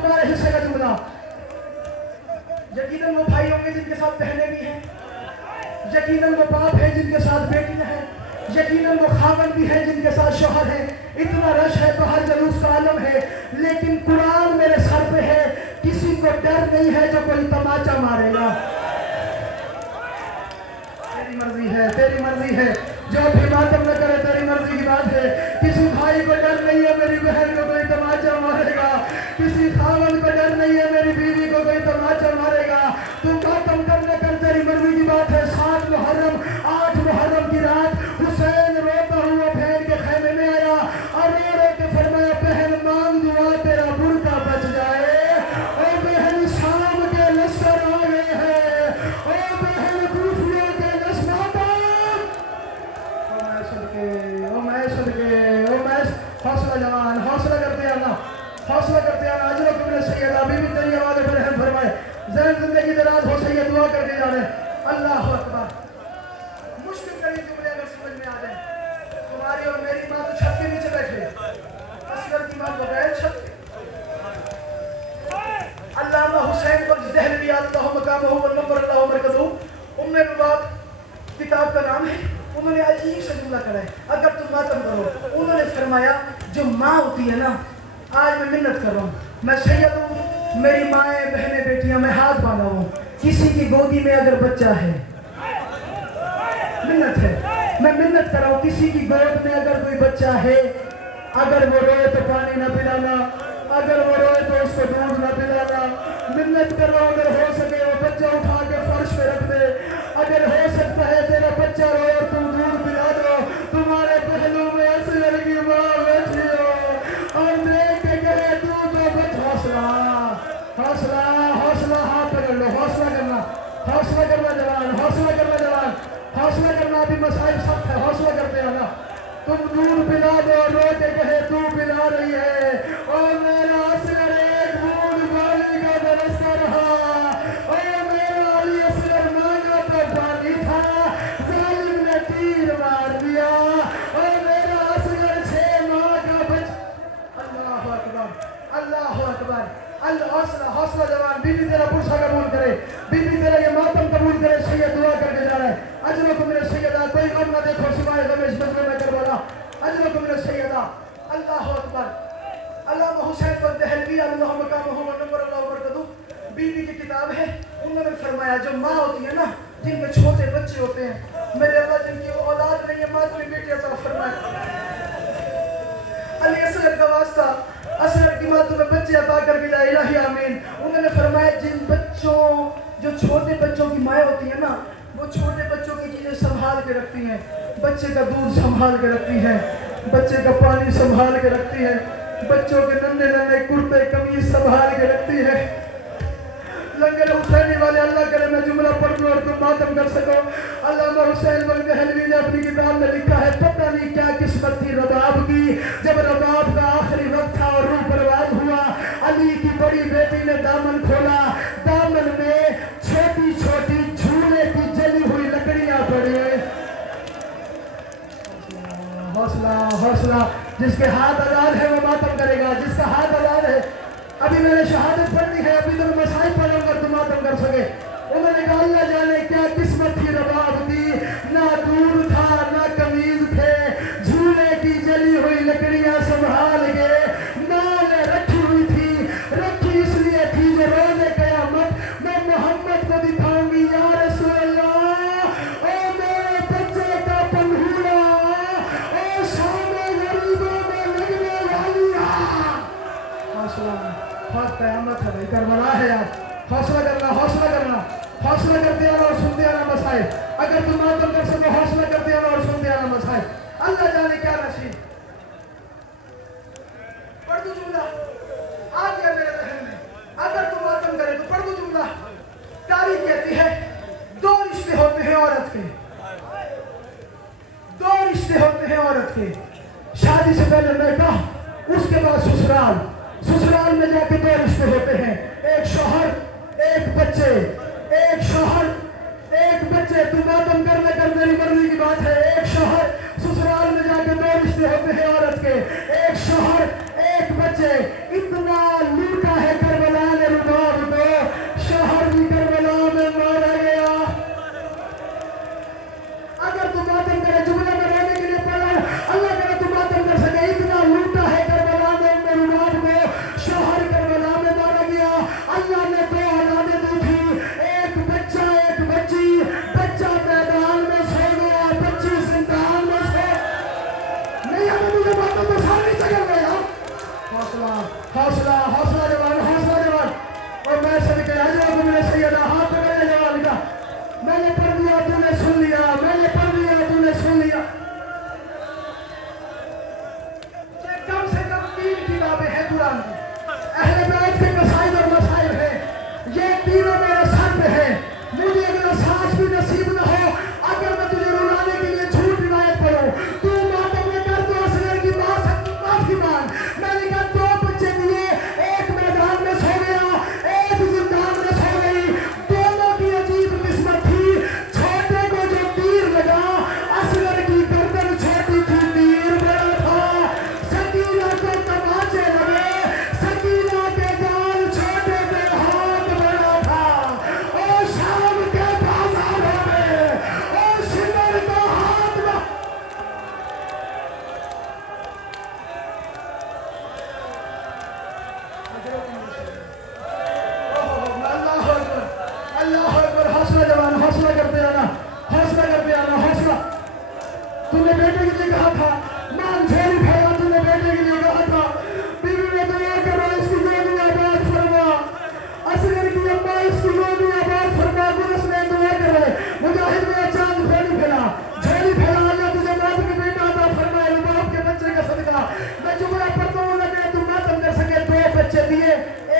तुम्हारे हिस्से का जुमला। यकीनन वो भाई होंगे जिनके साथ बहनें भी हैं, यकीनन वो बाप है जिनके साथ बेटियां हैं, यकीनन वो खावन भी है जिनके साथ शोहर है। इतना रश है, बाहर जुलूस का आलम है, लेकिन कुरान मेरे सर पे है, किसी को डर नहीं है जो कोई तमाचा मारेगा। तेरी मर्जी है, तेरी मर्जी है, जो भी मातम न करे तेरी मर्जी की बात है। किसी भाई को डर नहीं है मेरी बहन को कोई तमाचा मारेगा, किसी खावन को डर नहीं है मेरी बीवी को कोई तमाचा मारेगा। तू मातम करने कर, तेरी मर्जी की बात है। 7 मुहर्रम 8 मुहर्रम की रात हुसैन रोता हुआ बहन के खेमे में आया और रो के फरमाया, बहन मांग दुआ तेरा बुर्का बच जाए। ओ बहन शाम के लश्कर आ गए हैं, ओ बहन कूफियों के लश्कर। हौसला जवान, हौसला करते आना, हौसला करते आना। अजर को मेरे सैयद अभी भी तेरी आवाज़ पर रहम फरमाए, ज़हन जिंदगी दराज हो। सैयद दुआ करके जा रहे हैं। अल्लाह अकबर। मुश्किल कड़ी जुमले अगर समझ में आ जाए, तुम्हारी और मेरी माँ तो छत के नीचे बैठे, असगर की माँ बगैर छत के। अल्लामा हुसैन बख्श दहलवी अल्लाह मकामहु व नव्वर अल्लाह मरकज़हु, उम्मे रुबात किताब का नाम है। उन्होंने अजीब सा जुमला करा है, अगर तुम मातम करो। उन्होंने फरमाया जो माँ होती है ना, आज मैं मिन्नत कर रहा हूँ, मैं सैयद हूँ, मेरी माएँ बहनें बेटियाँ, मैं हाथ बांधा हूँ, किसी की गोदी में अगर बच्चा है, मिन्नत है, मैं मिन्नत कर रहा हूँ, किसी की गोद में अगर कोई बच्चा है, अगर वो रोए तो पानी न पिलाना, अगर वो रोए तो उसको दूध न पिलाना। मिन्नत कर रहा हूँ, अगर हो सके वो बच्चा उठा के फर्श पे रख दे, अगर हो सकता है तेरा बच्चा रोए और तुम दूध पिला दो। तुम्हारे पहलू में असगर की माँ बैठी हो और देख के कहे तू तो बच। हौसला, हौसला, हौसला, हाथ पकड़ लो, हौसला करना, हौसला करना जवान, हौसला करना जवान, हौसला करना। अभी मसाइल सख्त है, हौसला करते आना। तुम दूध पिला दो, रो के कहे तू पिला रही है, और मेरा असगर एक बूंद पानी का बरसता रहा, और मेरा अली असगर मांगा तो पानी था, जालिम ने तीर मार दिया, और मेरा असगर 6 माह का बच। अल्लाह अकबर, अल्लाह अकबर। हौसला, हौसला जवान। बीबी तेरा पुरसा कबूल करे, बीबी तेरा ये मातम कबूल करे। सैयद दुआ करके जा रहा है, अजरों को मेरे सैयदा, कोई गम ना देखो सिवाय गमे इस मजमे में करबला। अजरों को मेरे सैयदा। अल्लाह अकबर। अल्लामा हुसैन बख्श दहलवी अल्लाह मकामहु व नव्वर अल्लाह मरकज़हु, बीबी की किताब है। उन्होंने फरमाया जो माँ होती है ना, जिनके छोटे बच्चे होते हैं, मेरे अल्लाह जिनकी औलाद नहीं है, माँ की बेटी अता फरमाए। अली असगर का वास्ता, असगर की माँ तुम्हें बच्चे अता करके जाए, इलाही आमीन। उन्होंने फरमाया जिन बच्चों, जो छोटे बच्चों की माँ होती है ना, वो छोटे बच्चों की चीजें संभाल के रखती हैं, बच्चे का दूध संभाल के रखती हैं, बच्चे का पानी संभाल के रखती है, बच्चों के नन्हे नन्हे कुर्ते कमीज संभाल के रखती है। लंगर हुसैनी वाले अल्लाह करे मैं जुमला पढ़ दूं और तुम मातम कर सको। अल्लामा हुसैन बख्श दहलवी ने अपनी किताब में लिखा है, पता नहीं क्या किस्मत थी रबाब की, जब रबाब का आखिरी वक्त था और रूह परवाज हुआ, अली की बड़ी बेटी ने दामन खोला, दामन में छोटी छोटी झूले की जली हुई लकड़ियां पड़ी। हौसला, हौसला। जिसके हाथ आजाद है वो मातम करेगा, जिसका हाथ आजाद है। अभी मैंने शहादत पढ़नी है, अभी तो मसाइल पढ़ूंगा तुम मातम कर सके। उन्होंने कहा अल्लाह जाने क्या किस्मत थी रबाब की, ना दूध था ना कमीज थे, झूले की जली हुई लकड़ियां संभाल के नाल रखी हुई थी, रखी इसलिए थी जो रोज़े क़यामत मैं मोहम्मद को दिखाऊंगी, या रसूल अल्लाह, ओ मेरे बच्चे का पंघूड़ा, ओ शामे गरीबों में लगने वाली आग। हौसला, क़यामत है भाई, करबला है यार। हौसला करना, हौसला करना, हौसला करते आना और सुनते आना मसाइल। अगर तुम मातम कर सको, हौसला करते आना और सुनते आना मसाइल। अल्लाह जाने क्या नसीब। पढ़ दो जुमला, आ गया मेरे जहन में, अगर तुम मातम करे तो पढ़ दो जुमला। तारीख कहती है 2 रिश्ते होते हैं औरत के, 2 रिश्ते होते हैं औरत के। शादी से पहले बेटा, उसके बाद ससुराल, ससुराल में जाके 2 रिश्ते होते हैं, एक शौहर एक बच्चे, एक शौहर एक बच्चे। तुम मातम करने कर मेरी मर्जी की बात है। एक शौहर, ससुराल में जाके 2 रिश्ते होते हैं औरत के, एक शौहर एक बच्चे। इतना लूटा है तो सारी जगह में यार हौसला हौसला हौसला जवान हौसला जवान। और मैं सदके अजर को मेरे सैयदा हाथ पकड़े जवान का, मैंने पढ़ दिया तूने सुन लिया, मैंने पढ़ दिया तूने सुन लिया। कम से कम 3 किताबें हैं कुरान की, अहले बैत के कसाइद और मसाइल है, ये तीनों मेरे सर पे है। मुझे अगर सांस भी नसीब न हो, अगर मैं तुझे रुलाने के लिए झूठ रिवायत पढ़ूं, तू मातम में कर दो असगर की माफी मांग। मैंने कहा 2 बच्चे दिए, एक मैदान में सो गया, एक जिंदान में सो गई। दोनों की अजीब किस्मत थी। छोटे को जो तीर लगा, असगर की गर्दन छोटी थी, तीर बड़ा था। सकीना को तमाचे लगे, सकीना के गाल छोटे थे, हाथ बड़ा था। और शाम के बाजारों में और शिमर का हाथ में अल्लाह अकबर। हौसला जवान हौसला करते आना, हौसला करते आना, हौसला। तूने बेटे के लिए कहा था, मान झोली फैला, तूने बेटे के लिए कहा था। बीवी ने दुआ करो इसकी गोदी आबाद फरमा, असगर की अम्मा इसकी गोदी आबाद फरमा। गुरस ने दुआ करे, मुजाहिद में चांद झोली फैला, झोली फैला। अल्लाह तुझे बाप के बेटा अता फरमाए, बाप के बच्चे का सदका। मैं जुमला पढ़ता हूँ, लगे तुम मातम कर सके। 2 बच्चे दिए,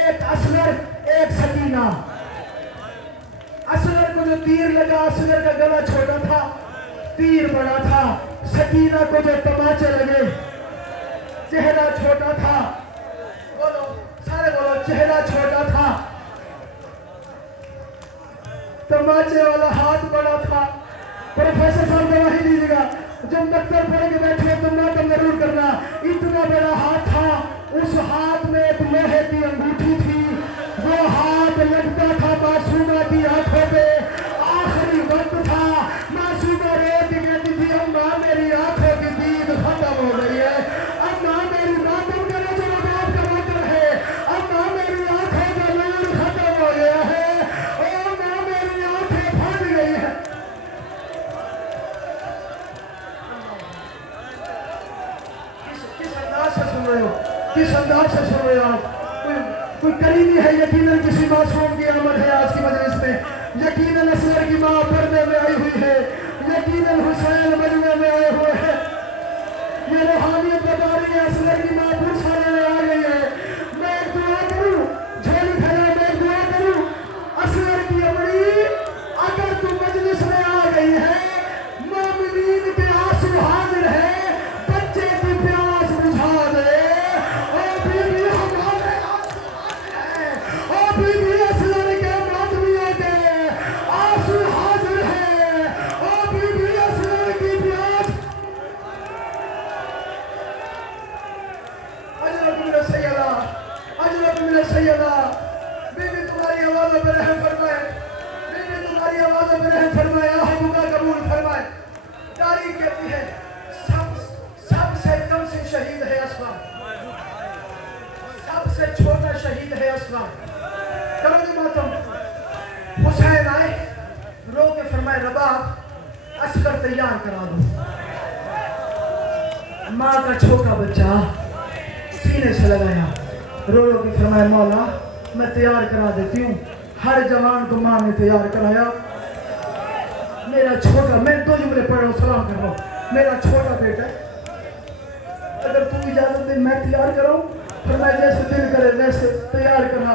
एक असगर एक सकीना। असगर को जो तीर लगा, असगर का गला छोटा था, तीर बड़ा था। सकीना को जो तमाचे लगे, चेहरा छोटा था। बोलो सारे बोलो, चेहरा छोटा था, तमाचे वाला हाथ बड़ा था। प्रोफेसर साहब गवाही दीजिएगा, जब दफ्तर पढ़ के बैठे तो मातम जरूर करना। इतना बड़ा हाथ था, उस हाथ में एक लोहे की अंगूठी थी। वो हाथ लगता था मासूमा की आंखों पे। आखिरी वक्त था, मासूमा रोती कहती थी, अम्मा मेरी आंखों की दीद खत्म हो गई है, अम्मा मेरी मातम करे जो बाप का वक्त है, अम्मा मेरी आंखों का नूर खत्म हो गया है, ओ अम्मा मेरी आंखें फट गई है। किस अंदाज से सुन रहे हो, किस अंदाज से सुन रहे हो आप? कोई करीबी है, यकीनन किसी मासूम की आमद है आज की मजलिस में। यकीनन असगर की माँ पर्दे में आई हुई है, यकीनन हुसैन मजमे में आए हुए हैं। ये रूहानियत बता रही है, असगर की माँ भूसाने में आ गई है। मैं एक दुआ करूं, झोली फैला, मैं एक दुआ करूं, असगर की अमड़ी अगर तू मजलिस में आ गई है, मोमिनीन के आंसू हाजिर है, बच्चे की प्यास बुझा दे। और बीवी हमारे आंसू हाजिर है, और बीवी असगर के मातमियों के आंसू हाजिर है, और बीवी असगर की प्यास। अजरत मिले सैयदा, बीवी तुम्हारी आवाज़ों पे रहम फरमाए, बीवी तुम्हारी आवाज़ों पे रहम फरमाए, आहू का कबूल फरमाए। तारीख कहती है सबसे कम से शहीद है असगर, सबसे छोटा शहीद है असगर। करोगे मातम। हुसैन आए, रो के फरमाए, रबाब असगर तैयार करा दो। माँ का छोटा बच्चा सीने से लगाया, रो रो के फरमाया, मौला मैं तैयार करा देती हूँ। हर जवान को माँ ने तैयार कराया। मेरा छोटा, मैं 2 जुमले पढ़ रहा हूँ, सलाम कर रहा हूँ, मेरा छोटा बेटा, अगर तू इजाजत दे मैं तैयार कराऊँ। फरमाया जैसे दिल करे वैसे तैयार करना।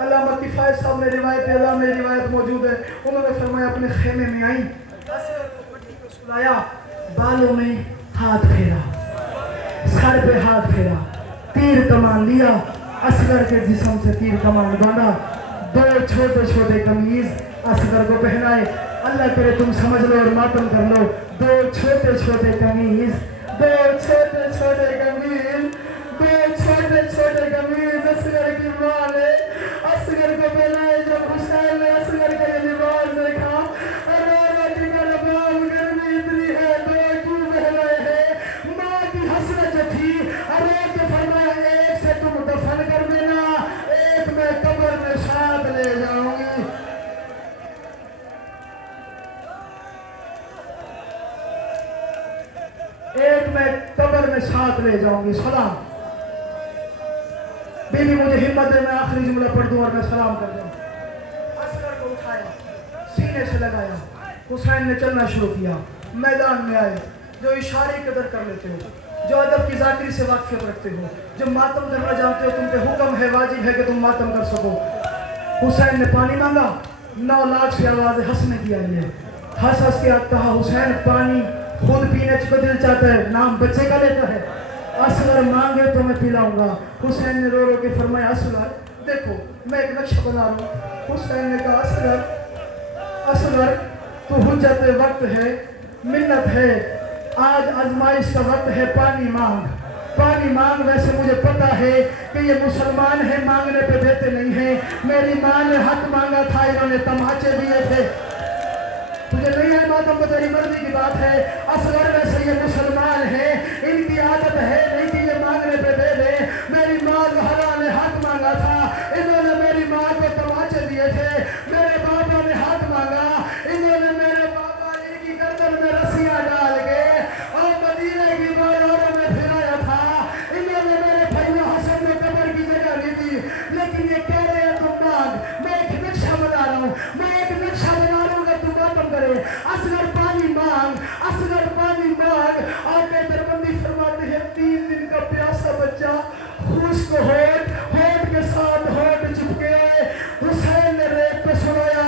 अल्लामा किफायत साहब ने रिवायत मौजूद है, उन्होंने फरमाया अपने खेमे में आई, असगर को पट्टी पे सुलाया, बालों में हाथ फेरा, सर पे हाथ फेरा, तीर कमान लिया, असगर के जिस्म से तीर कमान बांधा। 2 छोटे छोटे कमीज असगर को पहनाए। अल्लाह करे तुम समझ लो और मातम कर लो। 2 छोटे छोटे कमीज, 2 छोटे छोटे कमीज, 2 छोटे छोटे कमीज असगर की माँ ने असगर को पहनाए। जब हुसैन ने असगर का ये लिबास देखा, गर्मी इतनी है, 2 क्यों पहनाए हैं? माँ की हसरत जो थी, अरे के फरमाया, एक से तुम दफन कर देना, एक मैं कब्र में साथ ले जाऊंगी। एक मैं कब्र में साथ साथ ले जाऊंगी। सलाम। बीवी मुझे हिम्मत दे, मैं आखिरी जुमला पढ़ दूं और मैं सलाम कर दूं। असगर को उठाया, सीने से लगाया, हुसैन ने चलना शुरू किया। मैदान में आए, जो इशारे कदर कर लेते हो, जो अदब की जाकिरी से वाकिफ रखते हो, जो मातम करना जानते हो, तुम पे हुक्म है, वाजिब है कि तुम मातम कर सको। हुसैन ने पानी मांगा, 9 लाख से आवाज़ हंसने की आई है। हंस हंस के कहा, हुसैन पानी खुद पीने को दिल चाहता है, नाम बच्चे का लेता है। असगर मांगे तो मैं पिलाऊंगा। हुसैन ने रो रो के फरमाया, असगर देखो मैं एक नक्शा बना रहा हूँ। हुसैन ने कहा, असगर तो हुज्जत वक्त है, मिन्नत है, आज आजमाइश का वक्त है, पानी मांग, पानी मांग। वैसे मुझे पता है कि ये मुसलमान है, मांगने पे देते नहीं है। मेरी माँ ने हक मांगा था, इन्होंने तमाचे दिए थे। तुझे नहीं है मातम को, तेरी मर्जी की बात है। असगर वैसे ये मुसलमान है, इनकी आदत है नहीं कि ये मांगने पे दे दे। मेरी माँ ज़हरा ने हक मांगा था, इन्होंने मेरी माँ को तमाचे दिए थे। मेरे बाबा ने हक मांगा, इन्होंने मेरे बाबा की गर्दन में रस्सियाँ डाल के और मदीने की बाजारों में फिराया था। इन्होंने मेरे भैया हसन में कब्र की जगह ली थी। लेकिन ये कह रहे हैं तुम मांग, मैं एक नक्शा बना रहा हूँ, मैं एक नक्शा बना रहा हूँ, तुम मातम करे। असगर पानी मांग, असगर पानी मांग। आके दरबंदी फरमाते हैं, 3 दिन का प्यासा बच्चा खुश्क होठ के साथ होठ चिपके। हुसैन ने रेत पे सुनाया,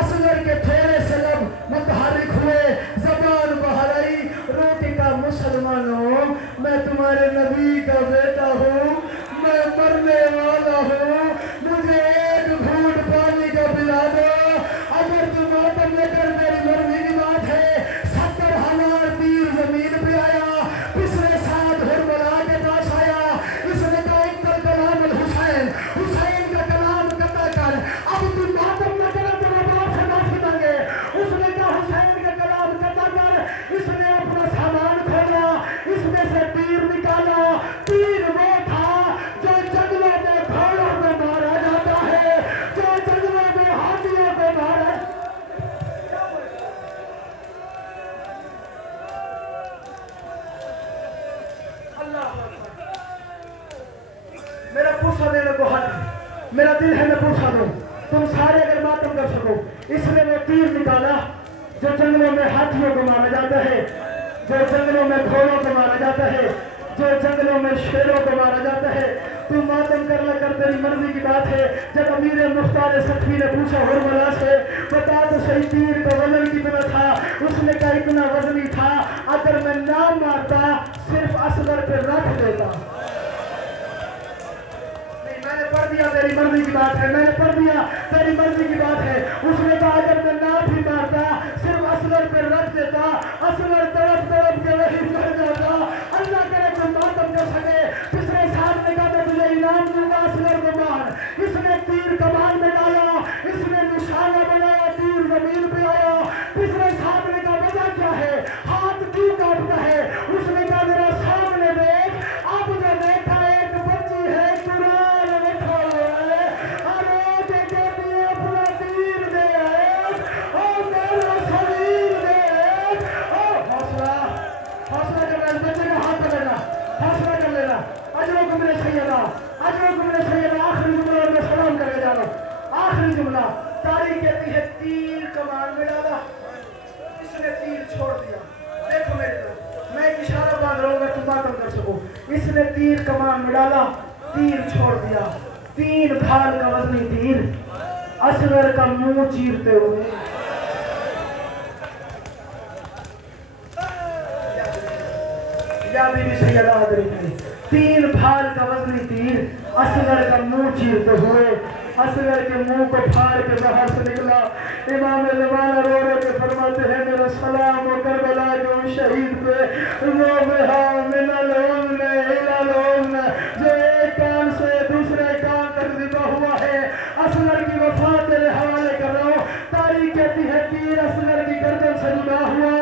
असगर के थोड़े से लब मुतहर्रिक हुए, ज़बान बाहर आई, रोटी का मुसलमानों मैं तुम्हारे नबी का बेटा हूँ, मैं मरने वाला हूँ, मुझे एक घूंट पानी का पिला दो। अगर तुम मातम लेकर मेरी मर्जी की बात है, 70,000 तीर जमीन पे आया, पिछले साथ हुरमला के पास आया। इसने कहा, इक्कल कलाम अल हुसैन, हुसैन का कलाम कता कर, अब तुम मातम न करो तो बाप से माफी मांगे। उसने कहा, हुसैन का कलाम कता कर। इसने अपना सामान खोला, इसमें से तीर निकाला। तीर वो था जो जंगलों में घोड़ों को मारा जाता है, जो जंगलों में हाथियों को मारा। मेरा पूछा देने को हक, मेरा दिल है मैं पूछा दूं, तुम सारे अगर मातम कर सको। इसने वो तीर निकाला जो जंगलों में हाथियों को मारा जाता है, जो जंगलों में घोड़ों को मारा जाता है, जो जंगलों में शेरों को मारा जाता है। तू मातम करना कर, तेरी मर्जी की बात है। जब अमीर मुख्तार सखी ने पूछा हुरमला से, बता तो सही तीर का वजन कितना था? उसने कहा, इतना वजन ही था, अगर मैं ना मारता सिर्फ असगर पे रख देता। मैंने पढ़ दिया, तेरी मर्जी की बात है, मैंने पढ़ दिया, तेरी मर्जी की बात है। उसने कहा, अगर मैं ना भी मारता सिर्फ असगर पे रख देता, असगर तड़प तड़प के वही मर जाता। अल्लाह करे तुम मातम कर सके। पिछले साल ने कहा, मैं तुझे इनाम दूंगा, असगर को मार। इसने तीर कमान में डाला, इसने निशाना बनाया, तीर जमीन पे आया। पिछले साल ने कहा, वजह क्या है, हाथ क्यों काटता है? उसने कहा, मेरा सामने देख, अब जो देखा एक बच्ची है, कुरान लिखा हुआ है, अरे कहती है अपना तीर दे और मेरा शरीर दे। हौसला हौसला कर लेना, बच्चे का हाथ पकड़ना, हौसला कर लेना। अजरों को मेरे सैयदा, अजरों को मेरे सैयदा। आखिरी जुमला में सलाम करके जानो, आखिरी जुमला। तारीख कहती है, तीर कमान में डाला, इसने तीर छोड़ दिया। देखो मेरे तरफ, मैं एक इशारा बांध रहा हूँ, मैं तुम मातम कर सको। इसने तीर कमान में डाला, तीर छोड़ दिया। 3 भाल का वजनी तीर असगर का मुंह चीरते हुए या बीबी सैयदा आदरी ने 3 भाल का वजनी तीर असगर का मुंह चीरते हुए असगर के मुंह को फाड़ के बाहर से निकला। इमाम ज़माना रो रो के फरमाते हैं, मेरा सलाम हो करबला के उन शहीद पे, वो बेहा मिनल उम्न इलल उम्न, जो एक कान से दूसरे कान तक ज़िबा हुआ है। असगर की वफात तेरे हवाले कर रहा हूँ। तारीख कहती है, तीर असगर की गर्दन से जुड़ा हुआ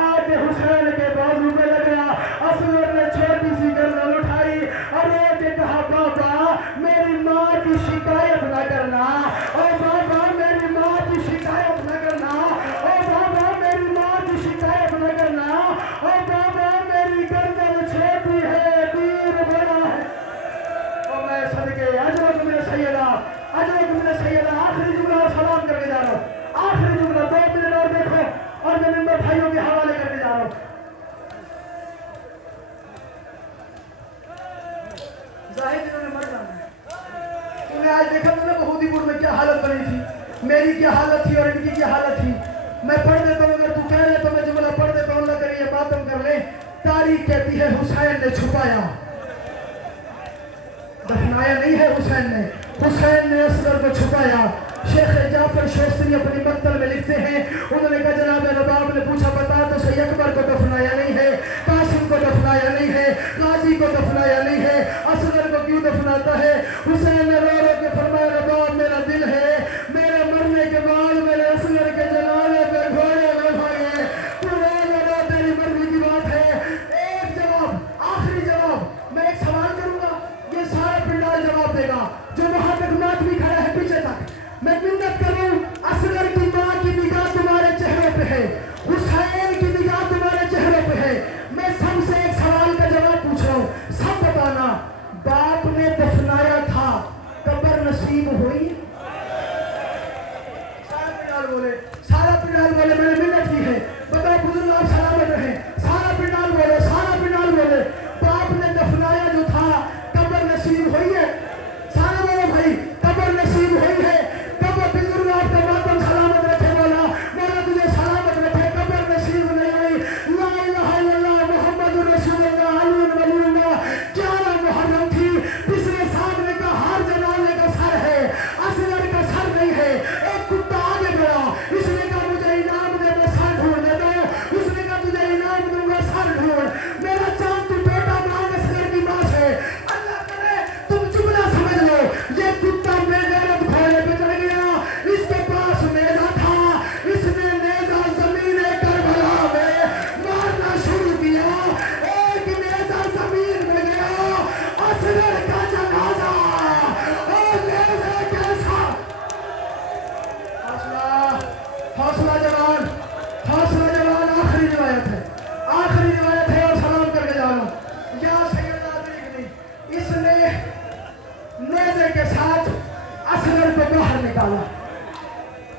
आके हुसैन के बाजू पे लग गया। असगर ने छोटी सी गर्दन उठाई और ये कहा, बाबा मेरी माँ की शिकायत न करना, ओ बाबा मेरी माँ की शिकायत न करना, ओ बाबा मेरी माँ की शिकायत न करना, ओ बाबा मेरी गर्दन छोटी है, آج دیکھا تھا نا بہودی پور میں کیا حالت بنی تھی، میری کیا حالت تھی اور ان کی کیا حالت تھی. میں پڑھ دیتا ہوں، اگر تو کہہ رہے تو میں جملہ پڑھ دیتا ہوں، اللہ کرے یہ بات ہم کر لیں. تاریخ کہتی ہے حسین نے چھپایا، دفنایا نہیں ہے حسین نے، حسین نے اصغر کو چھپایا. شیخ جعفر شوستری اپنی مقتل میں لکھتے ہیں، انہوں نے کہا جناب رباب نے پوچھا بتا تو صحیح، اکبر کو دفنایا نہیں ہے، قاسم کو دفنایا نہیں ہے، غازی کو دفنایا نہیں ہے، اصغر کو کیوں دفناتا ہے؟ حسین نے رو رو کے فرمایا رباب میرا دل ہے، میرے مرنے کے بعد میرے اصغر کے جنازے پہ گھوڑے میں بھاگے، تو رو رو تیری مرضی کی بات ہے. ایک جواب، آخری جواب میں ایک سوال کروں گا، یہ سارا پنڈال جواب دے گا. جو وہاں تک ماتمی کھڑا ہے پیچھے تک، میں منت کروں، اصغر کی ماں کی نگاہ تمہارے چہرے پہ ہے، حسین کی نگاہ تمہارے چہرے پہ ہے. میں سب سے ایک سوال کا جواب پوچھ رہا ہوں، سب بتانا، باپ نے دفنایا تھا، قبر نصیب ہوئی؟ سارا پنڈال بولے، سارا پنڈال بولے، میں نے منت کی ہے، بتاؤ بزرگ آپ سلامت رہیں. سارا پنڈال بولے، سارا پنڈال بولے، باپ نے دفنایا جو تھا قبر نصیب ہوئی ہے؟ سارا بولو بھائی، قبر نصیب ہوئی ہے. قبر بزرگ آپ کا ماتم سلامت رکھے، مولا مولا تجھے سلامت رکھے. قبر نصیب نہیں ہوئی. لا الہ الا اللہ محمد رسول اللہ علی ولی اللہ. 11 محرم تھی، پچھلے سال نے کہا ہر جنازے کا سر ہے، اصغر کا سر نہیں ہے. ایک کتا آگے بڑھا، اس نے کہا مجھے انعام دے، میں سر ڈھونڈ دیتا ہوں. اس نے کہا تجھے انعام دوں گا، سر ڈھونڈ. میرا چاند تو بیٹا مانگ اصغر کی ماں سے. اللہ کرے تم جملہ سمجھ لو، یہ کتا بے غیرت گھوڑے پہ چڑھ گیا، اس کے پاس نیزہ تھا، اس نے نیزہ زمین کربلا میں مارنا شروع کیا. ایک نیزہ زمین میں گیا، اصغر کا جنازہ اور نیزے کے ساتھ. حوصلہ حوصلہ جوان، حوصلہ جوان. آخری روایت ہے، آخری روایت ہے اور سلام کر کے جانو. یا سیدنا علی، اس نے نیزے کے ساتھ اصغر کو باہر نکالا.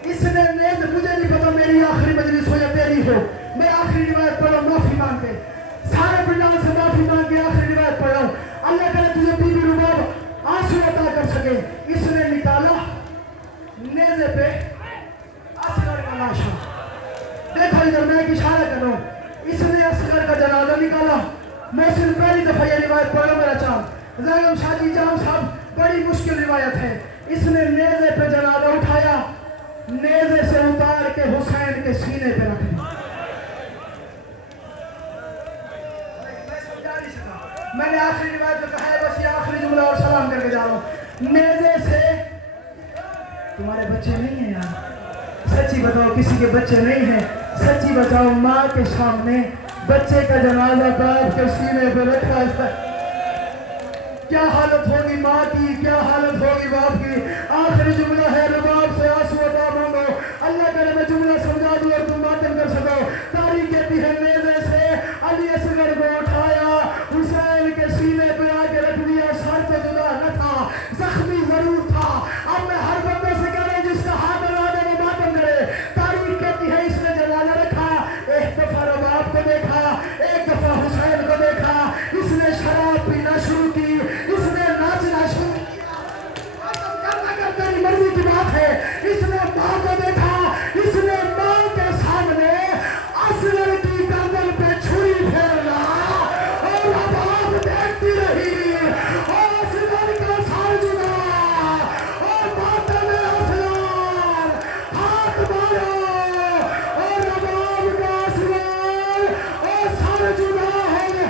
اس نے نیزے، مجھے نہیں پتا میری آخری مجلس ہو یا تیری ہو، میں آخری روایت پڑھا، معافی مانگ کے سارے پنڈال سے معافی مانگ کے آخری روایت پڑھا ہوں. اللہ کرے تجھے بی بی رباب آنسو عطا کر سکے. اس نے نکالا نیزے پہ اصغر کا لاشا. دیکھو ادھر میں ایک اشارہ کر رہا ہوں، اس نے اصغر کا جنازہ نکالا. میں صرف پہلی دفعہ یہ روایت پڑھا میرا چاند زاغم شاہ جی جام صاحب، بڑی مشکل روایت ہے. اس نے نیزے پہ جنازہ اٹھایا، نیزے سے اتار کے حسین کے سینے پہ رکھ دیا. میں سمجھا نہیں سکا، میں نے آخری روایت میں کہا ہے، بس یہ آخری جملہ اور سلام کر کے جا رہا ہوں. نیزے سے تمہارے بچے نہیں ہیں یار، سچی بتاؤ کسی کے بچے نہیں ہیں، سچی بتاؤ ماں کے سامنے بچے کا جنازہ باپ کے سینے پہ رکھا ہے، کیا حالت ہوگی ماں کی، کیا حالت ہوگی باپ کی. آخری جملہ ہے، رباب سے آنسو عطا مانگو. اللہ کرے میں جملہ سمجھا دوں اور تم ماتم کر سکو. تاریخ کہتی ہے نیزے سے علی اصغر کو اٹھایا، حسین کے سینے پہ آ کے رکھ دیا. سر تو جدا نہ تھا، زخمی ضرور تھا. اب میں ہر بندے سے کہہ رہا ہوں جس کا ہاتھ لگا دے وہ ماتم کرے. تاریخ کہتی ہے اس نے جنازہ رکھا، ایک دفعہ رباب کو دیکھا، ایک دفعہ حسین کو دیکھا. اس نے شراب پینا شروع کی، اس نے ناچنا شروع کیا. تیری مرضی کی بات ہے. اس نے ماں کو دیکھا، اس نے ماں کے سامنے اصغر کی گردن پہ چھری پھیرنا اور رباب دیکھتی رہی اور اصغر کا سر جدا اور ماتم اصغر ہاتھ مارو اور رباب کا اصغر اور سر جدا ہے.